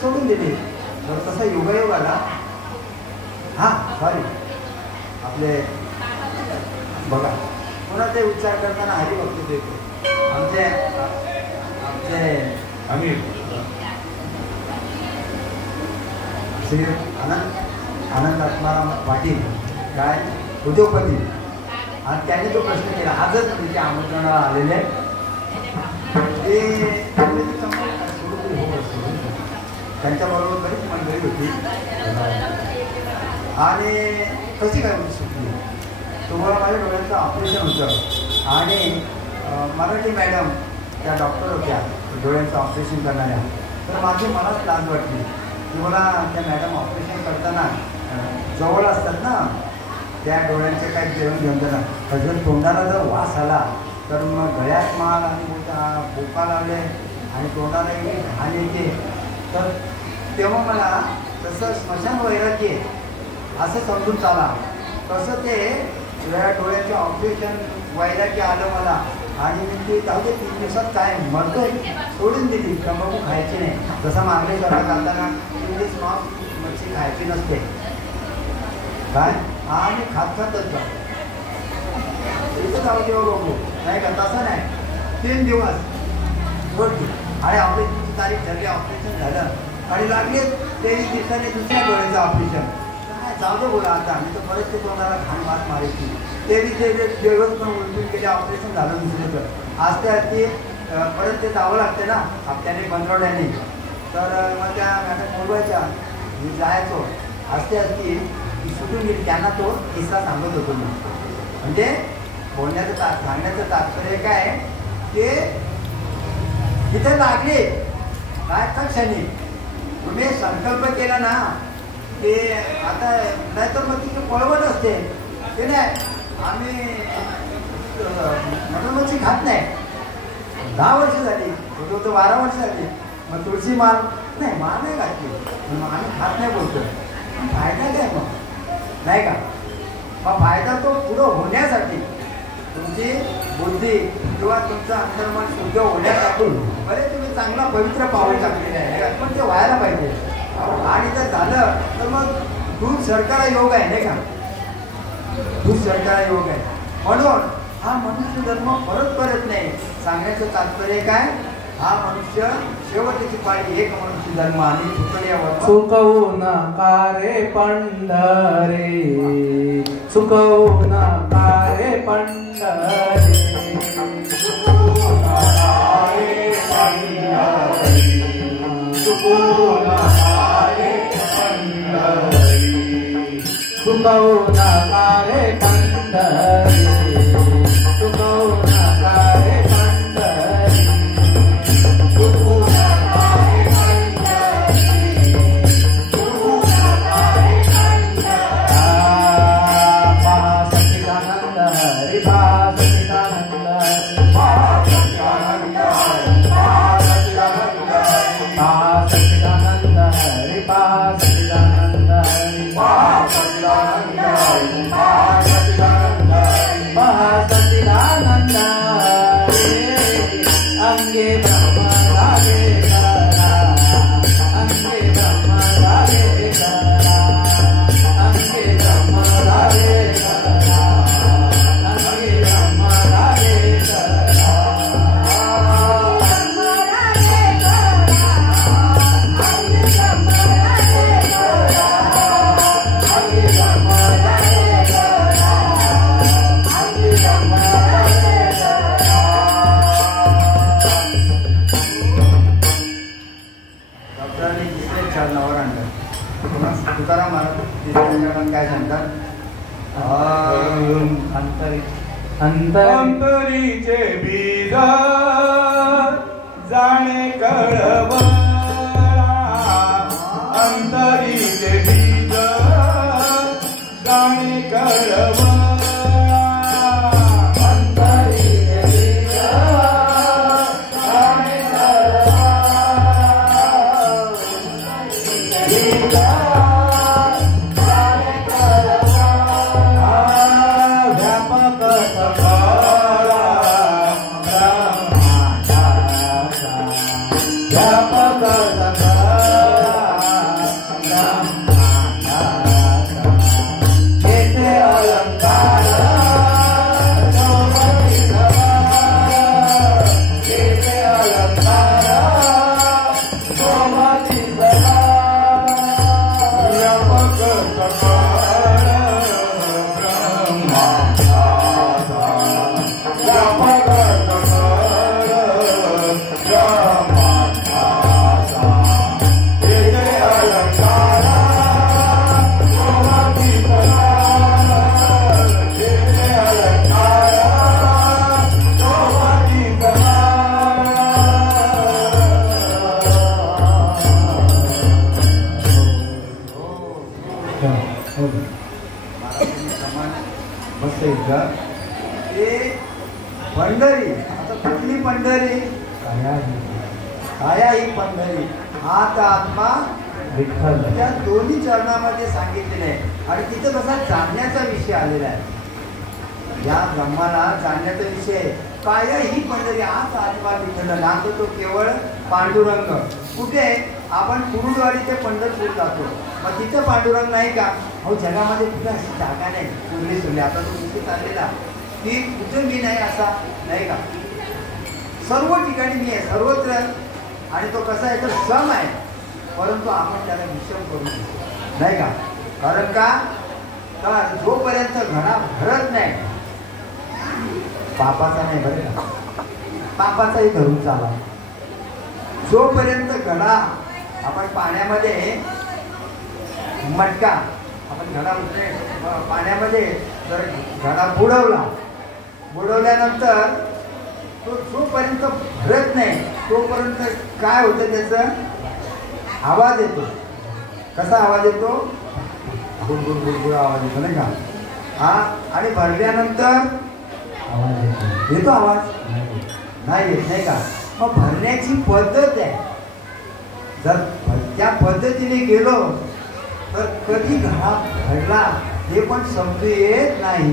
सोडून दिले. तर तसा योगायोग आला. हां सॉरी, आपले बघा पुन्हा ते उच्चार करताना हरिभक्त देतो. आमचे आम्ही श्री आनंद आत्माराम पाटील काय उद्योगपती, आणि त्याने तो प्रश्न केला. आजच म्हणजे आमंत्रणाला आलेले ते त्यांच्याबरोबर बरीच मंडळी होती. आणि कशी काय सुटली, तुम्हाला माझ्या डोळ्यांचं ऑपरेशन होतं आणि मराठी मॅडम त्या डॉक्टर होत्या डोळ्यांचं ऑपरेशन करणाऱ्या. तर माझी मलाच लाज वाटली की मला त्या मॅडम ऑपरेशन करताना जवळ असतात ना, त्या डोळ्यांचे काही जेवण घेऊन देणार, जर तोंडाला जर वास आला तर मग गळ्यात माल आणि बोका लावले आणि तोंडाला एवढी घाण येते. तर तेव्हा मला तसं स्मशान वैराग्य असं समजून चाला. तसं ते डोळ्याचे ऑपरेशन वैराग्य आलं मला. आणि मी ते जाऊ दे 3 दिवसात काय मरतोय सोडून दिली. तंबाखू खायची नाही. जसं मार्लेश्वरात जाताना 3 दिवस मच्छी खायची नसते काय, आणि खातच जा इथं जाऊ देवा बघू, नाही का, तसं नाही. 3 दिवस सोडली आणि ऑपरेशनची तारीख ठरली. ऑपरेशन झालं आणि लागले 23 दिवसाने दुसऱ्या डोळ्याचं ऑपरेशन. काय जाऊ दे बोला आता, मी तर परत ते तोंडाला घाण मात मारायची. 23 दिवस पण उलटून गेले. ऑपरेशन झालं दुसऱ्याचं. आज ते परत ते जावं लागते ना हप्त्याने 15 तर मग त्या मॅडम बोलवायच्या, मी जायचो. असते असती की सुटून गेली. त्यांना तो किस्सा सांगत होतो मी. म्हणजे बोलण्याचं सांगण्याचं तात्पर्य काय की तिथे लागले काय का क्षणी तुम्ही संकल्प केला ना ते आता, नाहीतर मग तिथे पळवत असते ते नाही. आम्ही मटण मच्छी खात नाही. 10 वर्ष झाली, तो 12 वर्ष झाली. मग तुळशी माल नाही, माल नाही घातली, मग आम्ही खात नाही बोलतो. फायदा काय मग, नाही का. मग फायदा तो पुढं होण्यासाठी तुमची बुद्धी किंवा तुमचं अंतर्मन शुद्ध होण्यासाठी बरे तुम्ही चांगला पवित्र पाऊल टाकलेलं आहे, पण ते व्हायला पाहिजे. आणि जर झालं तर मग दूध सरकारा योग आहे, नाही का. दूध सरकारा योग आहे. म्हणून हा मनुष्य धर्म परत नाही. सांगण्याचं तात्पर्य काय, हा मनुष्य शेवटची पाळी एक मनुष्य धर्म आणि चुकवू नका रे पंढरे, चुकवू नका रे पंढरे, चुकवू नका रे पंढरे, चुकवू नका रे पंढरे, चुकवू नका रे पंढरे, चुकवू नका रे पंढरे, चुकवू नका रे पंढरे, चुकवू नका रे पंढरे. पहा सच्चिदानंद हरी, पहा सच्चिदानंद हरी, पहा सच्चिदानंद हरी, पहा सच्चिदानंद हरी, पहा सच्चिदानंद हरी, पहा सच्चिदानंद हरी, पहा सच्चिदानंद हरी, पहा सच्चिदानंद हरी, पहा सच्चिदानंद हरी. अंगे ब्रह्म लागे अंतरीचे बीज जाणे कळवळा, अंतरीचे बीज जाणे कळवळा, अंतरीचे बीज जाणे पंढरी. आता कुठली पंढरी? काया ही पंढरी, हात आत्मा विठ्ठल, त्या दोन्ही चरणामध्ये सांगितलेले आहे. आणि तिथं कसा जाणण्याचा विषय आलेला आहे. या ब्रह्माला जाणण्याचा विषय आहे. काया ही पंढरी, हात आत्मा विठ्ठल, नांदतो तो केवळ पांडुरंग. कुठे? आपण कुरुडवाडी ते पंढरपूर जातो, मग तिथं पांडुरंग नाही का? अहो जगामध्ये कुठे अशी जागा नाही कुठली सुरली. आता तो विषय चाललेला की कुठे मी नाही असा नाही का? सर्व ठिकाणी मी आहे, सर्वत्र. आणि तो कसा आहे तर सम आहे, परंतु आपण त्याला विषम करू नाही का? कारण का? तर जोपर्यंत घडा भरत नाही, पापाचा नाही बरं का, पापाचाही धरून चाला. जोपर्यंत घडा आपण पाण्यामध्ये मटका, आपण घडा पाण्यामध्ये जर घडा बुडवल्यानंतर तो जोपर्यंत भरत नाही तोपर्यंत काय होतं, त्याचा आवाज येतो. कसा आवाज येतो? गुडगुड गुडगुड आवाज येतो नाही का? हा. आणि भरल्यानंतर आवाज येतो आवाज नाही येत नाही का? मग भरण्याची पद्धत आहे. जर त्या पद्धतीने गेलो तर कधी घडा भरला हे पण समजू येत नाही.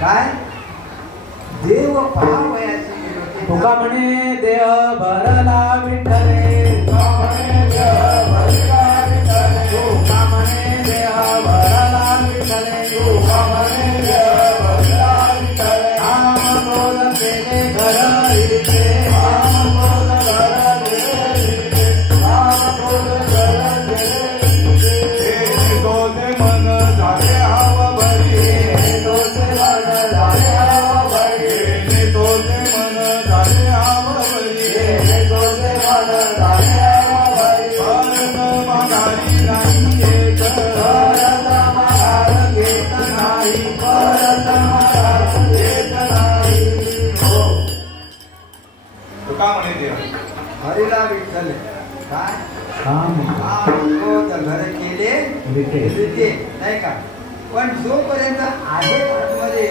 काय? देव पाहावयाचे तुका म्हणे देह भरला विठ्ठले, तुका म्हणे देह भरला विठ्ठले, तुका म्हणे देह भरला विठ्ठले, तुका म्हणे देह भरला विठ्ठले. आम बोल केले घर इथे, आम बोल घर इथे, आम बोल घर इथे. तोचे मन झाले हव भरी, तोचे मन झाले हव भरी, तोचे मन झाले हव भरी, तोचे मन झाले हव भरी. परत माघारी नाही येत, परत माघार घेत नाही, परत माघार घेत नाही. हो. तुका म्हणे देव हरीला विठ्ठल काय काम घर केले विटे नाही का? पण जोपर्यंत आहे आतमध्ये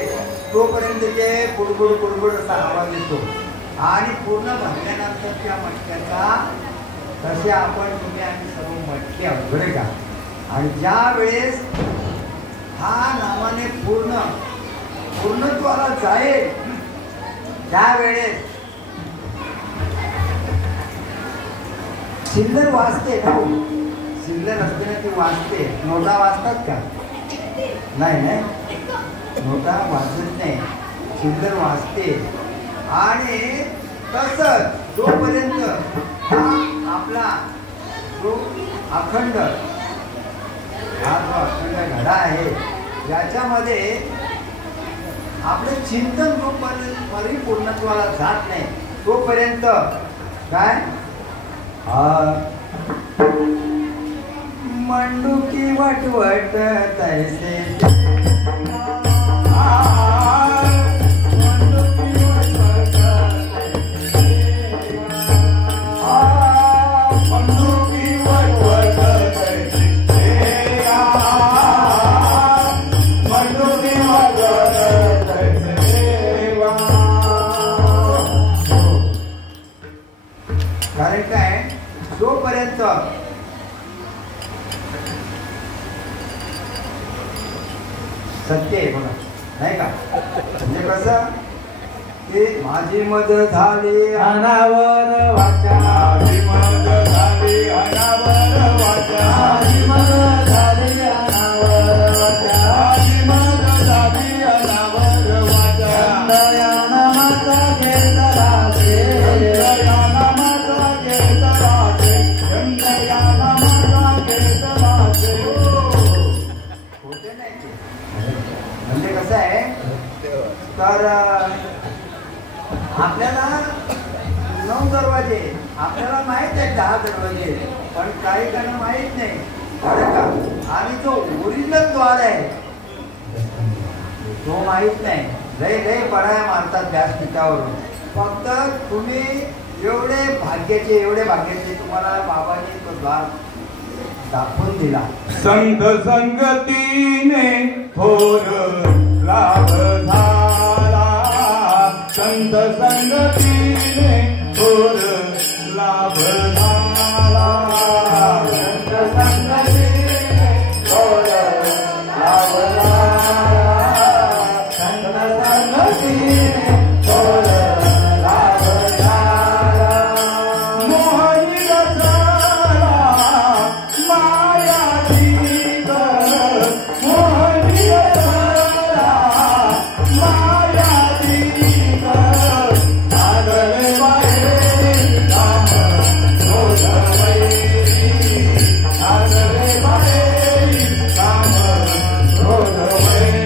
तोपर्यंत ते कुडकुड कुडकुड असा आवाज येतो. आणि पूर्ण भरल्यानंतर त्या मटक्याचा तसे आपण तुम्ही आम्ही सर्व मटके आहोत बरे का? आणि ज्या वेळेस हा नामाने पूर्णत्वाला जाईल त्यावेळेस चिल्लर वाजते ना, चिल्लर असते ना ती वाजते. नोटा वाजतात का? नाही नाही, नोटा वाजत नाही, चिल्लर वाजते. आणि तसंच जोपर्यंत हा आपला जो अखंड घडा आहे याच्यामध्ये आपलं चिंतन जोपर्यंत परिपूर्णत्वाला जात नाही तोपर्यंत काय मंडुकी वटवट तैसे त्यांचं सत्य आहे बघा, नाही का? म्हणजे कसं की माझी मद झाली अनावर वाचा, माझी मद झाली अनावर वाचा, माझी मद झाली अनावर वाचा, माझी मद झाली अनावर वाचा. दया नामाचा घेतलाचे, दया नामाचा घेतलाचे, दया नामाचा घेतलाचे. होते नाही ते. म्हणजे कसं आहे तर आपल्याला 9 दरवाजे, आपल्याला माहित आहे 10 दरवाजे, पण काही त्यांना माहित नाही बरं का. आणि जो ओरिजिनल द्वार आहे तो माहित नाही. लय लय बडाया मारतात व्यासपीठावरून. फक्त तुम्ही एवढे भाग्याचे तुम्हाला बाबांनी तो द्वार दाखवून दिला. संत संगतीने थोर लाभ झाला, संत संगतीने थोर लाभ झाला, संत संगतीने थोर लाभ झाला, संत संगतीने थोर लाभ झाला. मोहनी रसाला मायाधीश, मोहनी रसाला मायाधीश, आदरे बाहेर राम रोधवैरी, आदरे बाहेर राम रोधवैरी.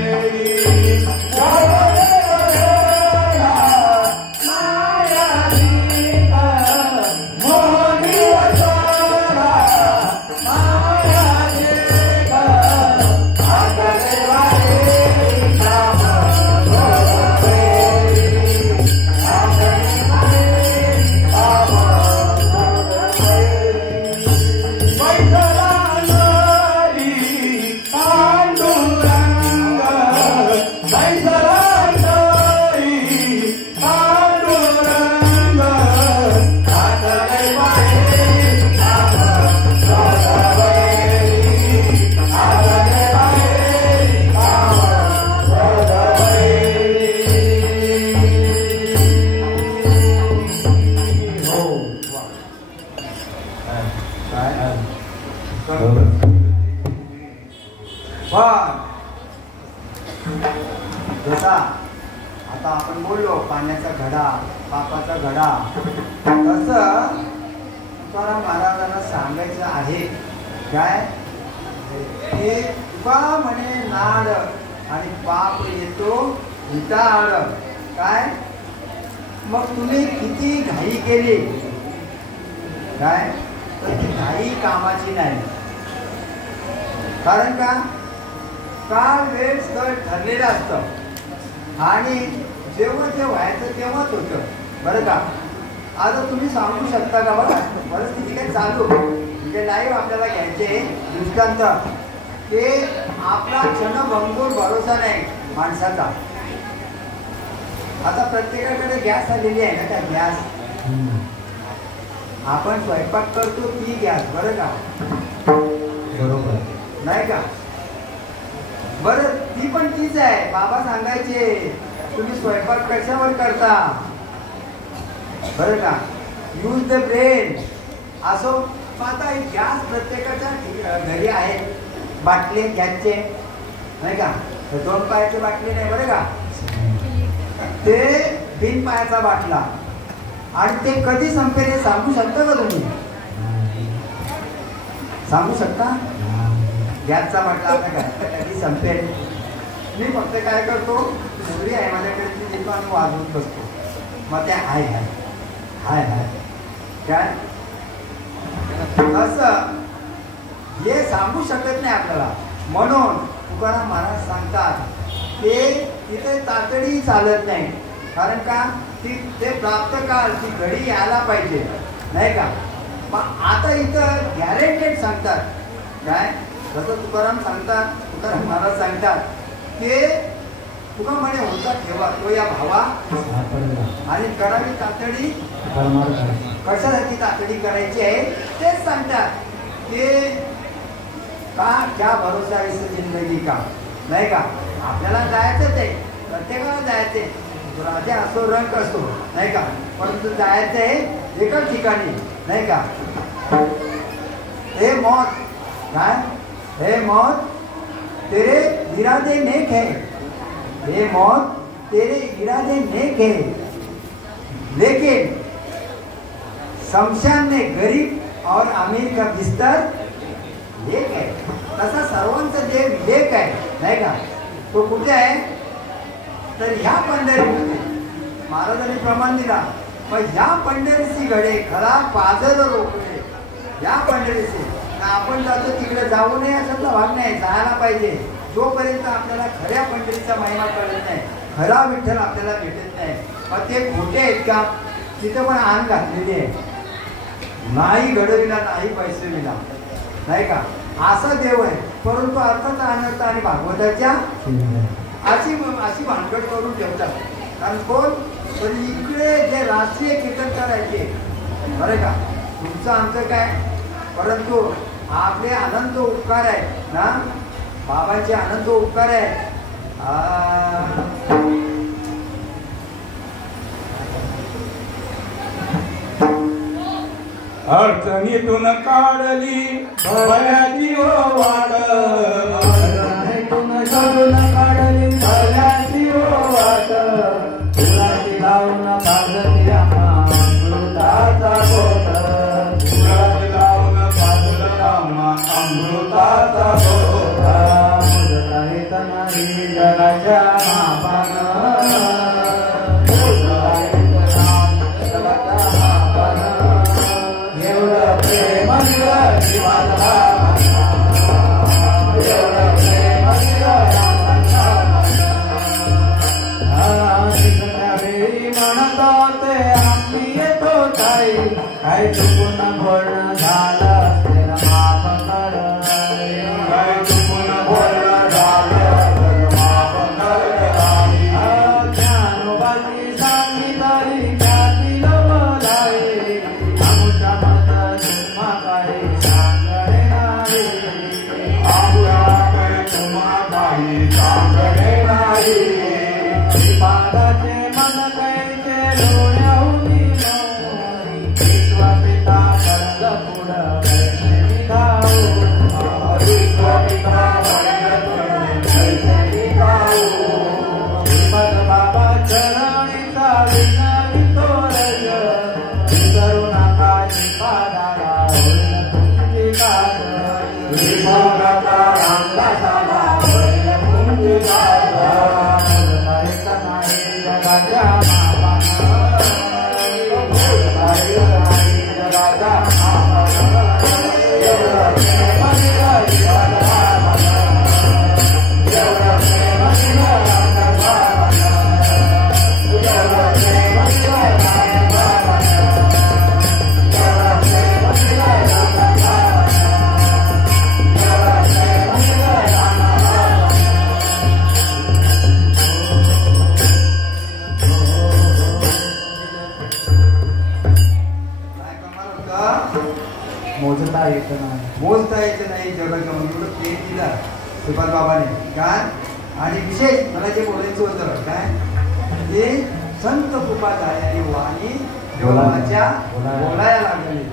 जसा आता आपण बोललो पाण्याचा घडा, पापाचा घडा, तसं तुकाराम महाराजांना सांगायचं आहे काय की तुका म्हणे नाड आणि पाप येतो हिताळ. काय मग तुम्ही किती घाई केली काय तर ती घाई कामाची नाही. कारण का काळ वेळ स्थळ ठरलेलं असतं आणि जेव्हा जे व्हायचं तेव्हाच होतं बरं का. आता तुम्ही सांगू शकता का बघा परिस्थिती काय चालू म्हणजे लाईव्ह आपल्याला घ्यायचे दृष्टांत की आपला क्षणभंगूर भरोसा नाही माणसाचा. आता प्रत्येकाकडे गॅस आलेली आहे ना, त्या गॅस आपण स्वयंपाक करतो ती गॅस बरं का, बरोबर नाही का? बरं ती पण तीच आहे. बाबा सांगायचे तुम्ही स्वयंपाक कशावर करता बरं का, यूज द ब्रेन. असो आता गॅस प्रत्येकाच्या घरी आहेत, बाटले गॅसचे नाही का, 2 पायाचे बाटले नाही बरं का, ते 3 पायाचा बाटला. आणि ते कधी संपेल हे सांगू शकता का तुम्ही? सांगू शकता? गॅसचा बाटला आपल्या कधी संपेल? मी फक्त काय करतो, सुरी आहे माझ्याकडे ती देतो आणि वाजवत बसतो. मग ते हाय हाय हाय हाय काय असं हे सांगू शकत नाही आपल्याला. म्हणून तुकाराम महाराज सांगतात ते तिथे तातडी चालत नाही. कारण का ते प्राप्त काळ ती घडी यायला पाहिजे नाही का. मग आता इथं गॅरेंटेड सांगतात काय, जसं तुकाराम महाराज सांगतात की तुका म्हणे होता ठेवा तो या भावा आणि करावी तातडी. कशासाठी तातडी करायची आहे तेच सांगतात की का क्या भरोसा इस जिंदगी का, नाही का. आपल्याला जायचंच आहे, प्रत्येकाला जायचंय, राजा असो रंग असो, नाही का, परंतु जायचं आहे एकाच ठिकाणी, नाही का. हे मौत काय, हे मौत तेरे इरादे नेक है, हे मौत तेरे इरादे नेक है, लेकिन शमशान में गरीब और अमीर का बिस्तर लेक है. तसा सर्वांचा देव लेक आहे, नाही का. तो कुठे आहे तर ह्या पंढरीमध्ये महाराजांनी प्रमाण दिला. पण ह्या पंढरीची घडे खरा पाजर रोखले या पंढरीचे. आपण जातो तिकडे जाऊ नये अशातला भाग नाही, जायला पाहिजे. जोपर्यंत आपल्याला खऱ्या पंढरीचा महिमा कळत नाही, खरा विठ्ठल आपल्याला भेटत नाही. मग ते खोटे आहेत का, तिथं पण आण घातलेली आहे. नाही घडविला नाही पैसे विना, नाही का. असा देव आहे, परंतु अर्थाचा अनर्थ आणि भागवताच्या अशी भानगड करून ठेवतात. कारण कोण पण इकडे जे राष्ट्रीय कीर्तनकार आहेत ते, बरं का, तुमचं आमचं काय, परंतु आपले अनंत उपकार आहेत ना, बाबांचे अनंत उपकार आहेत. अडचणीतून काढली भल्याची वाट, अडचणीतून शोधून काढली भल्याची वाट, फुलाची लावून पाजली अमृताचा घोट, फुलाची लावून पाजली अमृताचा घोट, मुदत नाही जगाच्या मापान, काय चुकून बोलणं झालं तेरा माफ कर, काय चुकून बोलणं झालं माफ कर. ज्ञानोबाची सांगितली ख्याती बोलावे, आमच्या मत तुम्हा काही सांगणे नाही, आमच्या तुम्हा काही सांगणे नाही. पादाचे मन कैचे डोळ्याहून मोजता येत नाही जगाच्या एवढं प्रेम दिलं सुभाष बाबाने काय. आणि विशेष मला जे बोलायचं होतं काय, ते संत कृपा झाल्याने वाणी देवाच्या बोलायला लागली,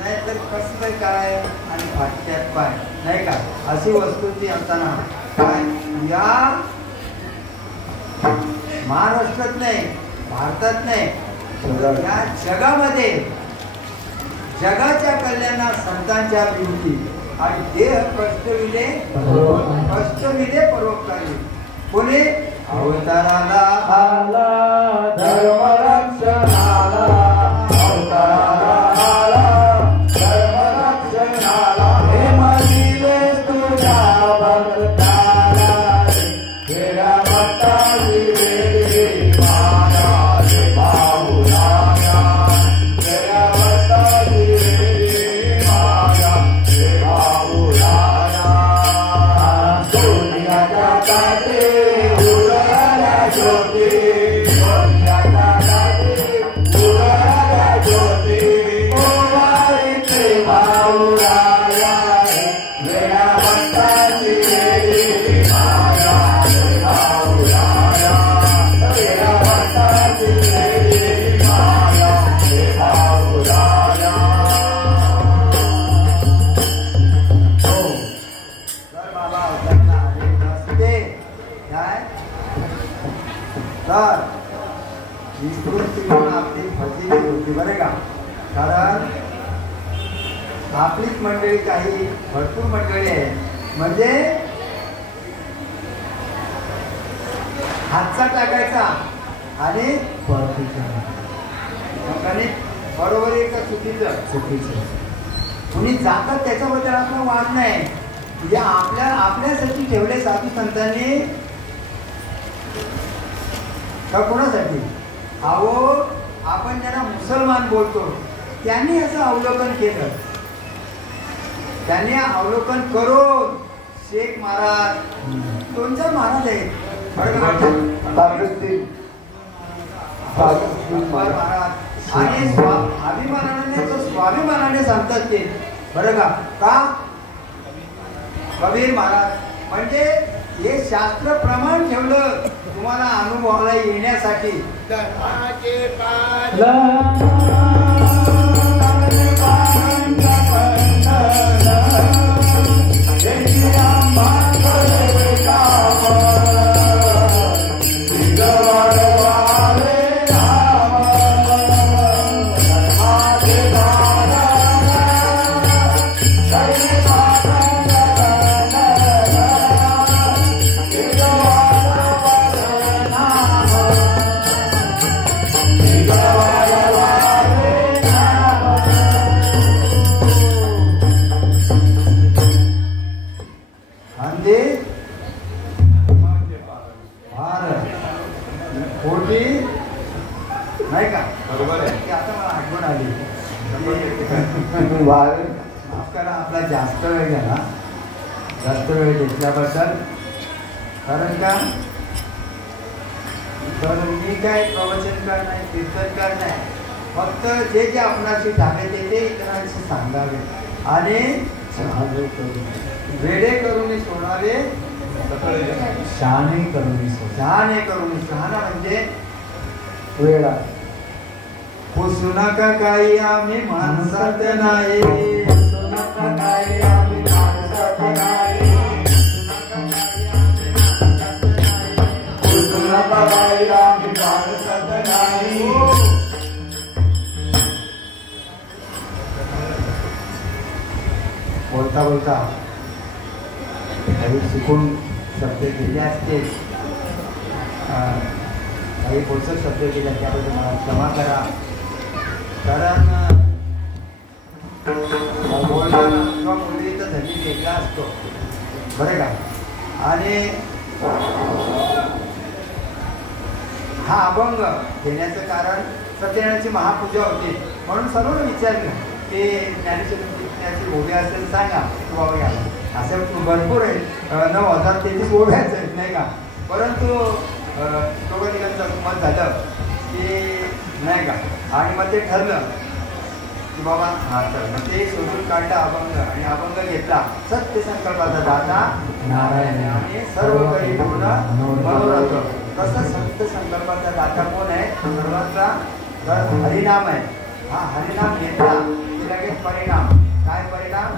नाहीतर कसलं काय आणि फाटक्यात पाय, नाही का. अशी वस्तू ती असताना काय या महाराष्ट्रात नाही, भारतात नाही, या जगामध्ये जगाच्या कल्याणात संतांच्या विनंती आणि देह कष्टविले परोपकारी. कोणी अवताराला आला धर्म रक्षणाला, अवताराला आला धर्म रक्षणाला, हे मदिले तुझ्या भक्ताला, तेरा भक्ताची वेळी माया रे बाहुलाया, तेरा भक्ताची वेळी माया रे बाहुलाया. दुनियाच्या काटे उडला कारण आपलीच मंडळी काही भरपूर मंडळी आहे म्हणजे हातचा टाकायचा आणि बरोबर आहे का चुकीचं कुणी जातात त्याच्याबद्दल आपला वाद नाही म्हणजे आपल्यासाठी ठेवले साधू संतांनी का कोणासाठी अहो आपण ज्यांना मुसलमान बोलतो त्यांनी असं अवलोकन केलं त्यांनी अवलोकन करून शेख महाराज 2-4 महाराज आहेत महाराज आणि अभिमानाने स्वाभिमानाने सांगतात ते बरं का कबीर महाराज म्हणजे हे शास्त्र प्रमाण ठेवलं तुम्हाला अनुभवाला येण्यासाठी नाही का बरोबर आहे की आता मला आठवण आली माफ करा आपला जास्त वेळ घेतल्याबद्दल कारण का तर मी काय प्रवचनकार नाही कीर्तनकार नाही फक्त जे आपणाशी झाले ते इतरांशी सांगावे आणि वेडे करून सोडावे शहाणे करून शहाणा म्हणजे वेळा पुसू नका काही आम्ही माणसात नाही बोलता काही शिकून शब्द केले असते काही पोचक शब्द केले त्याबद्दल मला क्षमा करा कारण बोलताना किंवा मुलीचा धनी वेगळा असतो बरं का आणि हा अभंग घेण्याचं कारण सत्यनारायणाची महापूजा होती म्हणून सर्वांना विचारलं ते ज्ञानेश्वरी ओव्या असेल सांगा बाबा घ्या असं भरपूर आहे 9,033 ओव्याच आहेत नाही का परंतु दोघांचं मत झालं की नाही का आणि मग ते ठरलं की बाबा हा तर मग ते शोधून काढला अभंग आणि अभंग घेतला सत्य संकल्पाचा दाता नारायण आणि सर्व काही पूर्ण मनोरथ तसं सत्य संकल्पाचा दाता कोण आहे सर्वांचा हरिनाम आहे हा हरिनाम घेतला की लगेच परिणाम काय परिणाम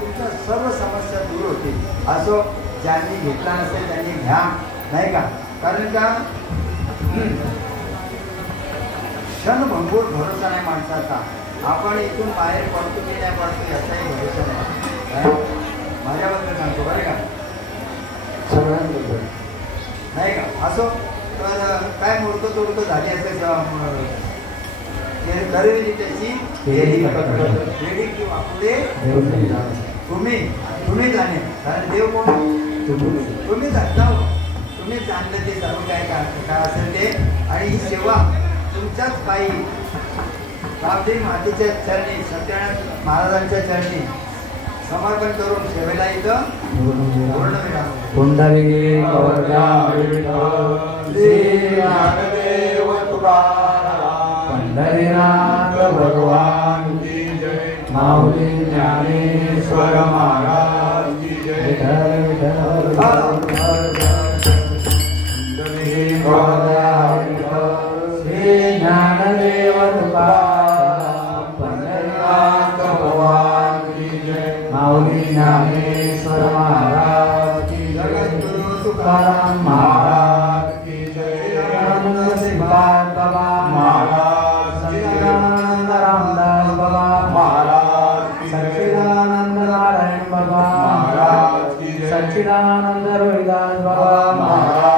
तुमच्या सर्व समस्या दूर होतील असो ज्यांनी घेतला नसेल त्यांनी घ्या नाही का कारण का क्षणभंगूर भरोसा नाही माणसाचा आपण इथून बाहेर पडतो की नाही पडतो याचाही भरोसा नाही माझ्याबद्दल सांगतो बरं का सगळ्यांबद्दल नाही का असो तर काय मोडकं तोडकं झाली असेल खरेदी त्याची वेडी किंवा पुढे तुम्ही जाणे कारण देव कोण तुम्ही जाता तुम्ही जाणलं ते सर्व काय असेल ते आणि ही सेवा तुमच्याच पायी रामदेव मातेच्या चरणी सत्यनारायण महाराजांच्या चरणी समर्पण करून सेवेला इथं पुंडलिक पंढरीनाथ भगवान की जय माऊली ज्ञानेश्वर महाराज की जय श्री ज्ञानदेव तुकाराम पंढरीनाथ भगवान की जय माऊली ज्ञानेश्वर महाराज की जय तुकाराम महाराज की जय बाबा महाराज रामदास सच्चिदानंद रोहिदास बाबा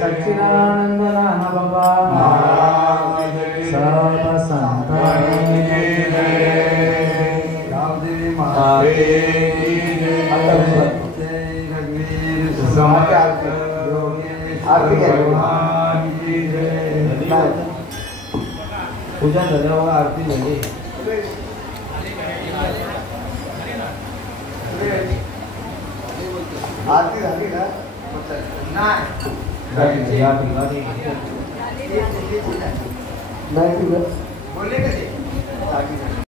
सच्चिदानंद नाना बाबा सर्व संतांनी रामदेवी महाराज पूजा झाल्यावर आरती झाली आरती झाली का नाही या ठिकाणी नाही बोलले कसे